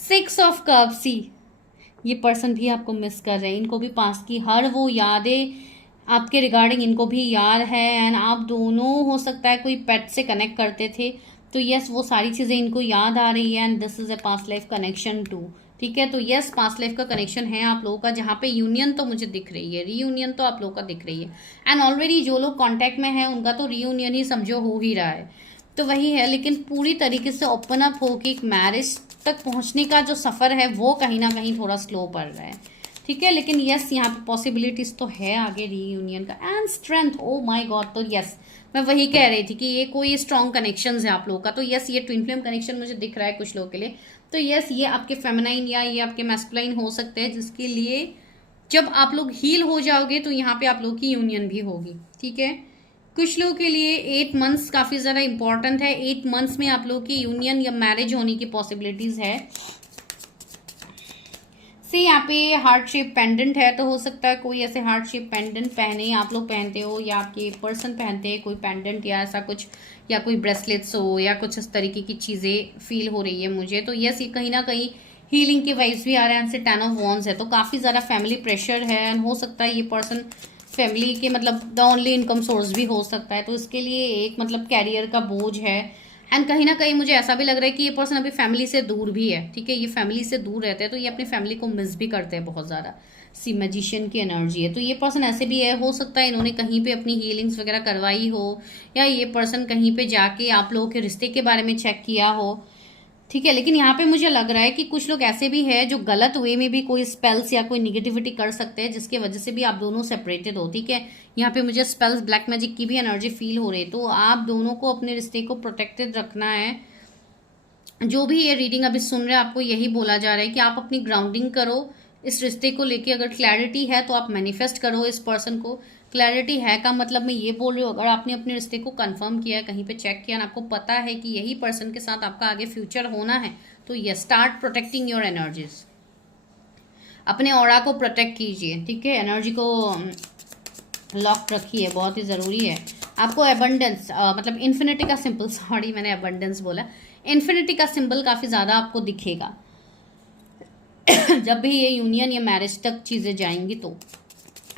6 ऑफ कप्स, ये पर्सन भी आपको मिस कर रहे हैं, इनको भी पास की हर वो यादें आपके रिगार्डिंग इनको भी याद है, एंड आप दोनों हो सकता है कोई पेट से कनेक्ट करते थे, तो यस वो सारी चीज़ें इनको याद आ रही है, and this is a past life connection too, ठीक है। तो यस पास्ट लाइफ का कनेक्शन है आप लोगों का, जहाँ पे यूनियन तो मुझे दिख रही है, रीयूनियन तो आप लोगों का दिख रही है, एंड ऑलरेडी जो लोग कांटेक्ट में है उनका तो रीयूनियन ही समझो हो ही रहा है। तो वही है, लेकिन पूरी तरीके से ओपन अप हो कि एक मैरिज तक पहुँचने का जो सफ़र है वो कहीं ना कहीं थोड़ा स्लो पड़ रहा है, ठीक है। लेकिन यस यहाँ पे पॉसिबिलिटीज तो है आगे रीयूनियन का, and strength, O my God. तो यस मैं वही कह रही थी कि ये कोई स्ट्रॉन्ग कनेक्शंस है आप लोगों का। तो यस ये ट्विन फ्लेम कनेक्शन मुझे दिख रहा है कुछ लोगों के लिए। तो यस ये आपके फेमिनाइन या ये आपके मैस्कुलाइन हो सकते हैं, जिसके लिए जब आप लोग हील हो जाओगे तो यहाँ पे आप लोग की यूनियन भी होगी, ठीक है। कुछ लोगों के लिए 8 मंथ्स काफ़ी ज़्यादा इंपॉर्टेंट है। 8 मंथ्स में आप लोग की यूनियन या मैरिज होने की पॉसिबिलिटीज़ है। से यहाँ पे हार्ट शेप पेंडेंट है, तो हो सकता है कोई ऐसे हार्ट शेप पेंडेंट पहने, आप लोग पहनते हो या आपके पर्सन पहनते हैं कोई पेंडेंट या ऐसा कुछ, या कोई ब्रेसलेट्स हो या कुछ इस तरीके की चीज़ें फील हो रही है मुझे। तो यस, ये कहीं ना कहीं हीलिंग के वाइब्स भी आ रहे हैं। से 10 ऑफ वॉन्ड्स है, तो काफ़ी ज़्यादा फैमिली प्रेशर है एंड हो सकता है ये पर्सन फैमिली के मतलब द ओनली इनकम सोर्स भी हो सकता है, तो इसके लिए एक मतलब कैरियर का बोझ है। एंड कहीं ना कहीं मुझे ऐसा भी लग रहा है कि ये पर्सन अभी फैमिली से दूर भी है, ठीक है, ये फैमिली से दूर रहते हैं, तो ये अपनी फैमिली को मिस भी करते हैं बहुत ज़्यादा। सी मैजिशियन की एनर्जी है, तो ये पर्सन ऐसे भी है, हो सकता है इन्होंने कहीं पे अपनी हीलिंग्स वगैरह करवाई हो, या ये पर्सन कहीं पे जाके आप लोगों के रिश्ते के बारे में चेक किया हो, ठीक है। लेकिन यहाँ पे मुझे लग रहा है कि कुछ लोग ऐसे भी हैं जो गलत वे में भी कोई स्पेल्स या कोई निगेटिविटी कर सकते हैं, जिसकी वजह से भी आप दोनों सेपरेटेड हो, ठीक है। यहाँ पे मुझे स्पेल्स, ब्लैक मैजिक की भी एनर्जी फील हो रही है, तो आप दोनों को अपने रिश्ते को प्रोटेक्टेड रखना है। जो भी ये रीडिंग अभी सुन रहे हैं, आपको यही बोला जा रहा है कि आप अपनी ग्राउंडिंग करो इस रिश्ते को लेके। अगर क्लैरिटी है तो आप मैनिफेस्ट करो इस पर्सन को। क्लैरिटी है का मतलब मैं ये बोल रही हूँ, अगर आपने अपने रिश्ते को कंफर्म किया है, कहीं पे चेक किया ना, आपको पता है कि यही पर्सन के साथ आपका आगे फ्यूचर होना है, तो ये स्टार्ट प्रोटेक्टिंग योर एनर्जीज। अपने ऑरा को प्रोटेक्ट कीजिए, ठीक है, एनर्जी को लॉक रखिए, बहुत ही ज़रूरी है। आपको एबंडेंस मतलब इन्फिनिटी का सिंबल, सॉरी मैंने एबंडेंस बोला, इन्फिनिटी का सिंबल काफ़ी ज़्यादा आपको दिखेगा जब भी ये यूनियन या मैरिज तक चीज़ें जाएंगी तो।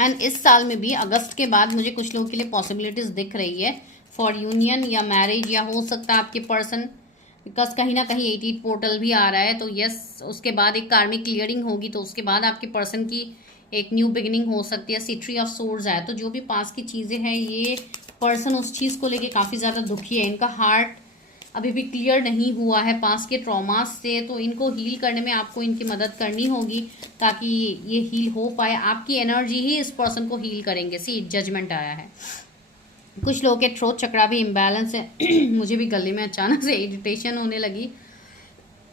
एंड इस साल में भी अगस्त के बाद मुझे कुछ लोगों के लिए पॉसिबिलिटीज़ दिख रही है फॉर यूनियन या मैरिज, या हो सकता है आपके पर्सन, बिकॉज कहीं ना कहीं 88 पोर्टल भी आ रहा है, तो यस, उसके बाद एक कार्मिक क्लियरिंग होगी, तो उसके बाद आपके पर्सन की एक न्यू बिगिनिंग हो सकती है। सिट्री ऑफ सोर्ड्स आया, तो जो भी पास की चीज़ें हैं, ये पर्सन उस चीज़ को लेके काफ़ी ज़्यादा दुखी है, इनका हार्ट अभी भी क्लियर नहीं हुआ है पास के ट्रॉमास से, तो इनको हील करने में आपको इनकी मदद करनी होगी ताकि ये हील हो पाए। आपकी एनर्जी ही इस पर्सन को हील करेंगे। सी जजमेंट आया है। कुछ लोगों के थ्रोट चक्रा भी इम्बैलेंस है मुझे भी गले में अचानक से इरिटेशन होने लगी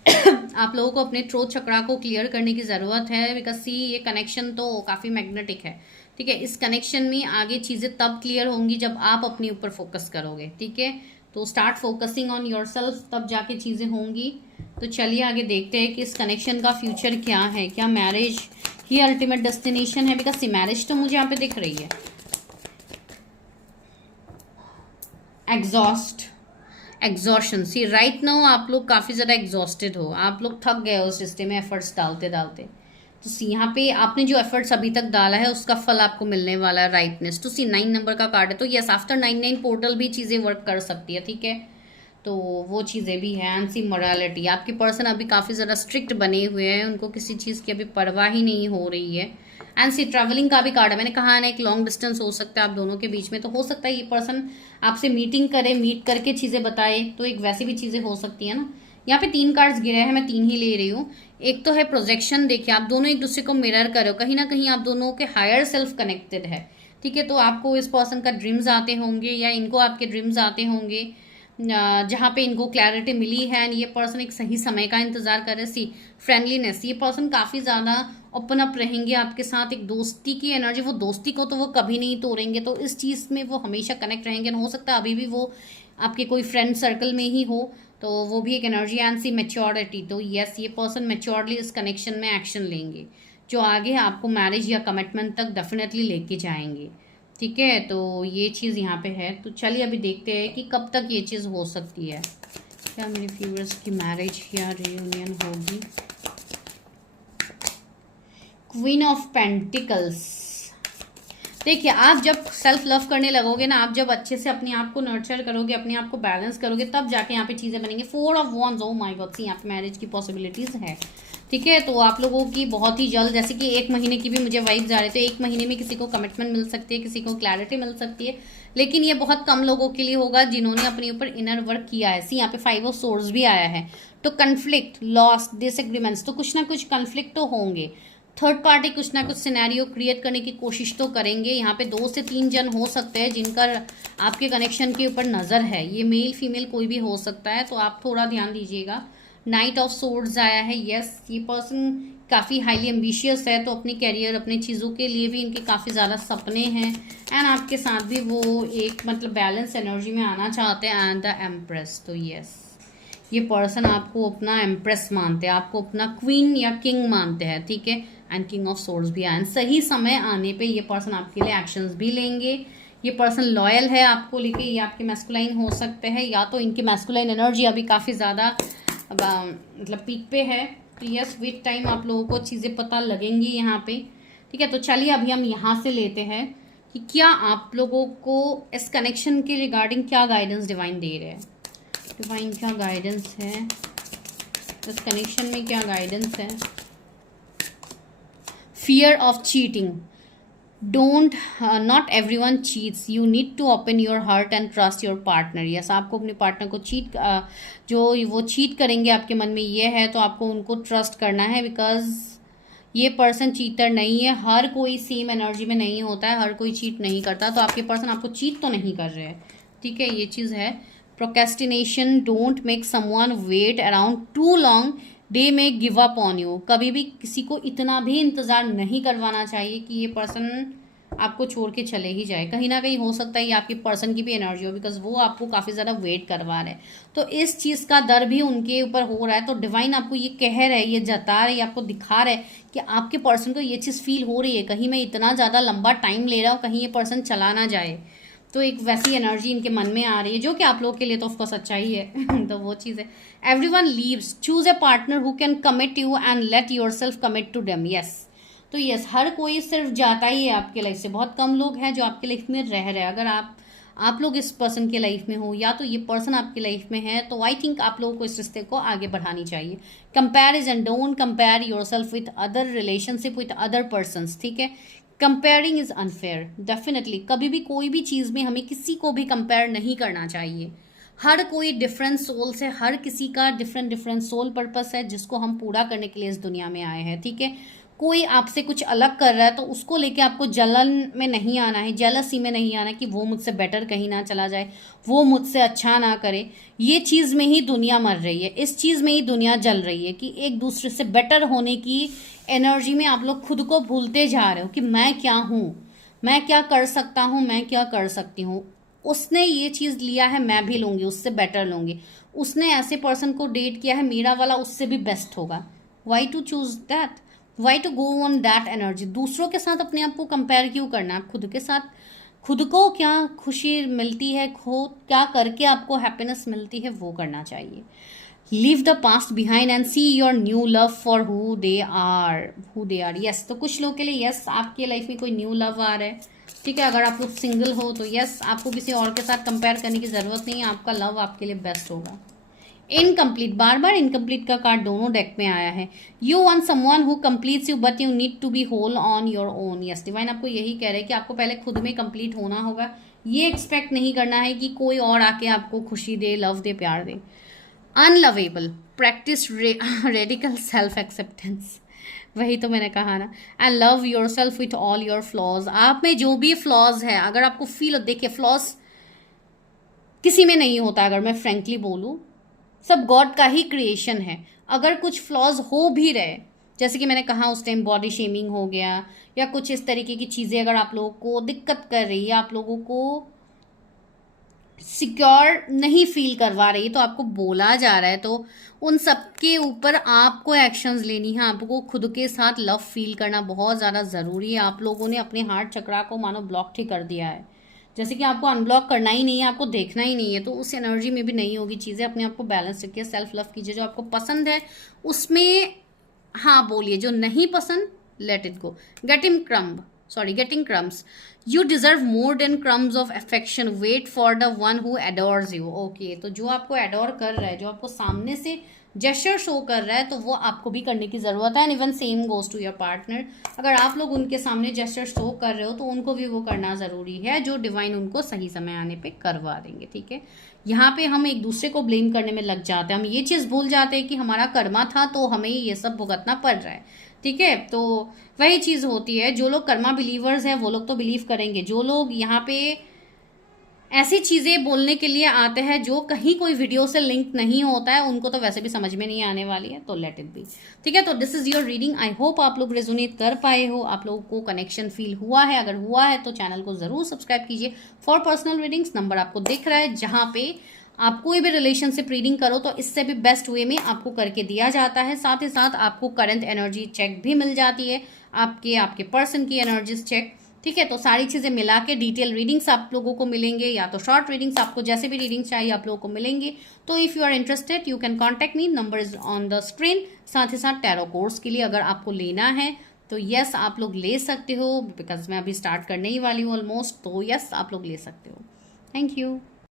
आप लोगों को अपने थ्रोट चक्रा को क्लियर करने की ज़रूरत है, बिकॉज सी ये कनेक्शन तो काफ़ी मैग्नेटिक है, ठीक है। इस कनेक्शन में आगे चीज़ें तब क्लियर होंगी जब आप अपने ऊपर फोकस करोगे, ठीक है। तो स्टार्ट फोकसिंग ऑन योरसेल्फ, तब जाके चीज़ें होंगी। तो चलिए आगे देखते हैं कि इस कनेक्शन का फ्यूचर क्या है। क्या मैरिज ही अल्टीमेट डेस्टिनेशन है? बिकॉज मैरिज तो मुझे यहाँ पे दिख रही है। एग्जॉर्शन, सी राइट नाउ आप लोग काफ़ी ज़्यादा एग्जॉस्टेड हो, आप लोग थक गए हो उस रिश्ते में एफर्ट्स डालते डालते। तो सी यहाँ पे आपने जो एफर्ट्स अभी तक डाला है उसका फल आपको मिलने वाला है, राइटनेस। तो सी 9 नंबर का कार्ड है, तो यस, आफ्टर 9 पोर्टल भी चीज़ें वर्क कर सकती है, ठीक है। तो वो चीज़ें भी हैं। एंड सी मोरालिटी, आपके पर्सन अभी काफ़ी ज़्यादा स्ट्रिक्ट बने हुए हैं, उनको किसी चीज़ की अभी परवाह ही नहीं हो रही है। एंड सी ट्रैवलिंग का भी कार्ड है, मैंने कहा ना एक लॉन्ग डिस्टेंस हो सकता है आप दोनों के बीच में, तो हो सकता है ये पर्सन आपसे मीटिंग करे, मीट करके चीज़ें बताए, तो एक वैसी भी चीज़ें हो सकती है ना। यहाँ पे 3 कार्ड्स गिरे हैं, मैं 3 ही ले रही हूँ। एक तो है प्रोजेक्शन, देखिए आप दोनों एक दूसरे को मिरर करो, कहीं ना कहीं आप दोनों के हायर सेल्फ कनेक्टेड है, ठीक है। तो आपको इस पर्सन का ड्रीम्स आते होंगे या इनको आपके ड्रीम्स आते होंगे, जहाँ पे इनको क्लैरिटी मिली है। एंड ये पर्सन एक सही समय का इंतजार कर रहे। सी फ्रेंडलीनेस, ये पर्सन काफ़ी ज़्यादा ओपन अप रहेंगे आपके साथ, एक दोस्ती की एनर्जी, वो दोस्ती को तो वो कभी नहीं तोड़ेंगे, तो इस चीज़ में वो हमेशा कनेक्ट रहेंगे। हो सकता है अभी भी वो आपके कोई फ्रेंड सर्कल में ही हो, तो वो भी एक एनर्जी। एंड सी मैच्योरिटी, तो यस, ये पर्सन मैच्योरली इस कनेक्शन में एक्शन लेंगे, जो आगे आपको मैरिज या कमिटमेंट तक डेफिनेटली लेके जाएंगे, ठीक है। तो ये चीज़ यहाँ पे है। तो चलिए अभी देखते हैं कि कब तक ये चीज़ हो सकती है। क्या मेरे व्यूअर्स की मैरिज या रियूनियन होगी? क्वीन ऑफ पेंटिकल्स, देखिए आप जब सेल्फ लव करने लगोगे ना, आप जब अच्छे से अपने आप को नर्चर करोगे, अपने आप को बैलेंस करोगे, तब जाके यहाँ पे चीज़ें बनेंगी। 4 of wands, oh my god, see यहाँ पे मैरिज की पॉसिबिलिटीज़ है, ठीक है। तो आप लोगों की बहुत ही जल्द, जैसे कि 1 महीने की भी मुझे वाइब्स आ रहे थे, 1 महीने में किसी को कमिटमेंट मिल सकती है, किसी को क्लैरिटी मिल सकती है, लेकिन ये बहुत कम लोगों के लिए होगा जिन्होंने अपने ऊपर इनर वर्क किया है। सी यहाँ पे 5 ऑफ सोर्ड्स भी आया है, तो कन्फ्लिक्ट, लॉस, डिसएग्रीमेंट्स, तो कुछ ना कुछ कन्फ्लिक्ट तो होंगे। थर्ड पार्टी कुछ ना कुछ सिनेरियो क्रिएट करने की कोशिश तो करेंगे। यहाँ पे 2 से 3 जन हो सकते हैं जिनका आपके कनेक्शन के ऊपर नज़र है, ये मेल फीमेल कोई भी हो सकता है, तो आप थोड़ा ध्यान दीजिएगा। नाइट ऑफ सोर्ड्स आया है, यस, ये पर्सन काफ़ी हाईली एम्बिशियस है, तो अपनी कैरियर, अपनी चीज़ों के लिए भी इनके काफ़ी ज़्यादा सपने हैं। एंड आपके साथ भी वो एक मतलब बैलेंस एनर्जी में आना चाहते हैं। एंड द एम्प्रेस, तो यस, ये पर्सन आपको अपना एम्प्रेस मानते हैं, आपको अपना क्वीन या किंग मानते हैं, ठीक है। एंड किंग ऑफ सोर्ड्स भी है। एंड सही समय आने पे ये पर्सन आपके लिए एक्शंस भी लेंगे। ये पर्सन लॉयल है आपको लेके। ये आपके मैस्कुलाइन हो सकते हैं, या तो इनकी मैस्कुलाइन एनर्जी अभी काफ़ी ज़्यादा मतलब पीक पे है। तो यस, विद टाइम आप लोगों को चीज़ें पता लगेंगी यहाँ पे, ठीक है। तो चलिए अभी हम यहाँ से लेते हैं कि क्या आप लोगों को इस कनेक्शन के रिगार्डिंग क्या गाइडेंस डिवाइन दे रहे हैं। डिवाइन क्या गाइडेंस है इस कनेक्शन में, क्या गाइडेंस है। Fear of cheating, don't, not everyone cheats, you need to open your heart and trust your partner. Yes, आपको अपने पार्टनर को जो वो चीट करेंगे आपके मन में ये है, तो आपको उनको ट्रस्ट करना है, बिकॉज ये पर्सन चीटर नहीं है। हर कोई सेम एनर्जी में नहीं होता है, हर कोई चीट नहीं करता। तो आपके पर्सन आपको चीट तो नहीं कर रहे हैं, ठीक है, ये चीज़ है। Procrastination, don't make someone wait around too long, they may give up on you. कभी भी किसी को इतना भी इंतज़ार नहीं करवाना चाहिए कि ये पर्सन आपको छोड़ के चले ही जाए। कहीं ना कहीं हो सकता है ये आपके पर्सन की भी एनर्जी हो, बिकॉज वो आपको काफ़ी ज़्यादा वेट करवा रहे हैं। तो इस चीज़ का डर भी उनके ऊपर हो रहा है। तो डिवाइन आपको ये कह रहा है, ये जता रहे, आपको दिखा रहा है कि आपके पर्सन को ये चीज़ फील हो रही है, कहीं मैं इतना ज़्यादा लंबा टाइम ले रहा हूँ, कहीं ये पर्सन चला ना जाए। तो एक वैसी एनर्जी इनके मन में आ रही है, जो कि आप लोगों के लिए तो ऑफकोर्स अच्छा ही है। तो वो चीज़ है। Everyone leaves, choose a partner who can commit you and let yourself commit to them. Yes, तो यस, हर कोई सिर्फ जाता ही है आपके लाइफ से। बहुत कम लोग हैं जो आपके लाइफ में रह रहे हैं। अगर आप लोग इस पर्सन के लाइफ में हो, या तो ये पर्सन आपके लाइफ में है, तो आई थिंक आप लोगों को इस रिश्ते को आगे बढ़ानी चाहिए। Comparison, don't compare yourself with other relationship with other persons, ठीक है। कंपेयरिंग इज अनफेयर, डेफिनेटली कभी भी कोई भी चीज़ में हमें किसी को भी कंपेयर नहीं करना चाहिए। हर कोई डिफरेंट सोल से, हर किसी का डिफरेंट सोल पर्पस है जिसको हम पूरा करने के लिए इस दुनिया में आए हैं, ठीक है। कोई आपसे कुछ अलग कर रहा है तो उसको लेके आपको जलन में नहीं आना है, जेलसी में नहीं आना कि वो मुझसे बेटर कहीं ना चला जाए, वो मुझसे अच्छा ना करे। ये चीज़ में ही दुनिया मर रही है, इस चीज़ में ही दुनिया जल रही है कि एक दूसरे से बेटर होने की एनर्जी में आप लोग खुद को भूलते जा रहे हो कि मैं क्या हूँ, मैं क्या कर सकता हूँ, मैं क्या कर सकती हूँ। उसने ये चीज़ लिया है, मैं भी लूँगी, उससे बेटर लूँगी। उसने ऐसे पर्सन को डेट किया है, मेरा वाला उससे भी बेस्ट होगा। Why to choose that, why to go on that energy. दूसरों के साथ अपने आप को कंपेयर क्यों करना। आप खुद के साथ, खुद को क्या खुशी मिलती है, खुद क्या करके आपको हैप्पीनेस मिलती है, वो करना चाहिए। Leave the past behind and see your new love for who they are. Yes, तो कुछ लोग के लिए यस, आपके लाइफ में कोई न्यू लव आ रहा है, ठीक है। अगर आप लोग सिंगल हो तो यस, आपको किसी और के साथ कंपेयर करने की ज़रूरत नहीं है, आपका लव आपके लिए बेस्ट होगा। इनकम्प्लीट, बार बार इनकम्प्लीट का कार्ड दोनों डेक में आया है। You want someone who completes you but you need to be whole on your own. Yes, divine आपको यही कह रहे हैं कि आपको पहले खुद में कंप्लीट होना होगा। ये एक्सपेक्ट नहीं करना है कि कोई और आके आपको खुशी दे, लव दे, प्यार दे। अनलवेबल, प्रैक्टिस रेडिकल सेल्फ एक्सेप्टेंस, वही तो मैंने कहा ना। And love your self with all your flaws. आप में जो भी फ्लॉज है, अगर आपको फील, देखिए फ्लॉज किसी में नहीं होता, अगर मैं फ्रेंकली बोलूँ, सब गॉड का ही क्रिएशन है। अगर कुछ फ्लॉज हो भी रहे, जैसे कि मैंने कहा उस टाइम बॉडी शेमिंग हो गया या कुछ इस तरीके की चीज़ें अगर आप लोगों को दिक्कत कर रही है, आप लोगों को सिक्योर नहीं फील करवा रही, तो आपको बोला जा रहा है, तो उन सब के ऊपर आपको एक्शंस लेनी है। आपको खुद के साथ लव फील करना बहुत ज़्यादा ज़रूरी है। आप लोगों ने अपने हार्ट चक्रा को मानो ब्लॉक ही कर दिया है, जैसे कि आपको अनब्लॉक करना ही नहीं है, आपको देखना ही नहीं है, तो उस एनर्जी में भी नहीं होगी चीज़ें। अपने आप को बैलेंस रखिए, सेल्फ लव कीजिए। जो आपको पसंद है उसमें हाँ बोलिए, जो नहीं पसंद let it go. Getting crumbs, you deserve more than crumbs of affection, wait for the one who adores you. Okay, तो जो आपको एडोर कर रहा है, जो आपको सामने से जेस्चर शो कर रहा है, तो वो आपको भी करने की ज़रूरत है। And even same goes to your partner. अगर आप लोग उनके सामने जेस्चर शो कर रहे हो तो उनको भी वो करना ज़रूरी है, जो डिवाइन उनको सही समय आने पे करवा देंगे, ठीक है। यहाँ पे हम एक दूसरे को ब्लेम करने में लग जाते हैं, हम ये चीज़ भूल जाते हैं कि हमारा कर्मा था तो हमें ये सब भुगतना पड़ रहा है, ठीक है। तो वही चीज़ होती है, जो लोग कर्मा बिलीवर्स हैं वो लोग तो बिलीव करेंगे। जो लोग यहाँ पे ऐसी चीज़ें बोलने के लिए आते हैं जो कहीं कोई वीडियो से लिंक नहीं होता है, उनको तो वैसे भी समझ में नहीं आने वाली है, तो लेट इट बी, ठीक है। तो this is your reading. I hope आप लोग रेजोनेट कर पाए हो, आप लोगों को कनेक्शन फील हुआ है। अगर हुआ है तो चैनल को ज़रूर सब्सक्राइब कीजिए फॉर पर्सनल रीडिंग्स। नंबर आपको दिख रहा है जहाँ पे आप कोई भी रिलेशनशिप रीडिंग करो तो इससे भी बेस्ट वे में आपको करके दिया जाता है। साथ ही साथ आपको करंट एनर्जी चेक भी मिल जाती है, आपके पर्सन की एनर्जीज चेक। ठीक है, तो सारी चीज़ें मिला के डिटेल रीडिंग्स आप लोगों को मिलेंगे, या तो शॉर्ट रीडिंग्स, आपको जैसे भी रीडिंग्स चाहिए आप लोगों को मिलेंगे। तो if you are interested you can contact me, number is on the screen. साथ ही साथ टैरो कोर्स के लिए अगर आपको लेना है तो यस आप लोग ले सकते हो, बिकॉज मैं अभी स्टार्ट करने ही वाली हूँ ऑलमोस्ट। तो यस आप लोग ले सकते हो। Thank you.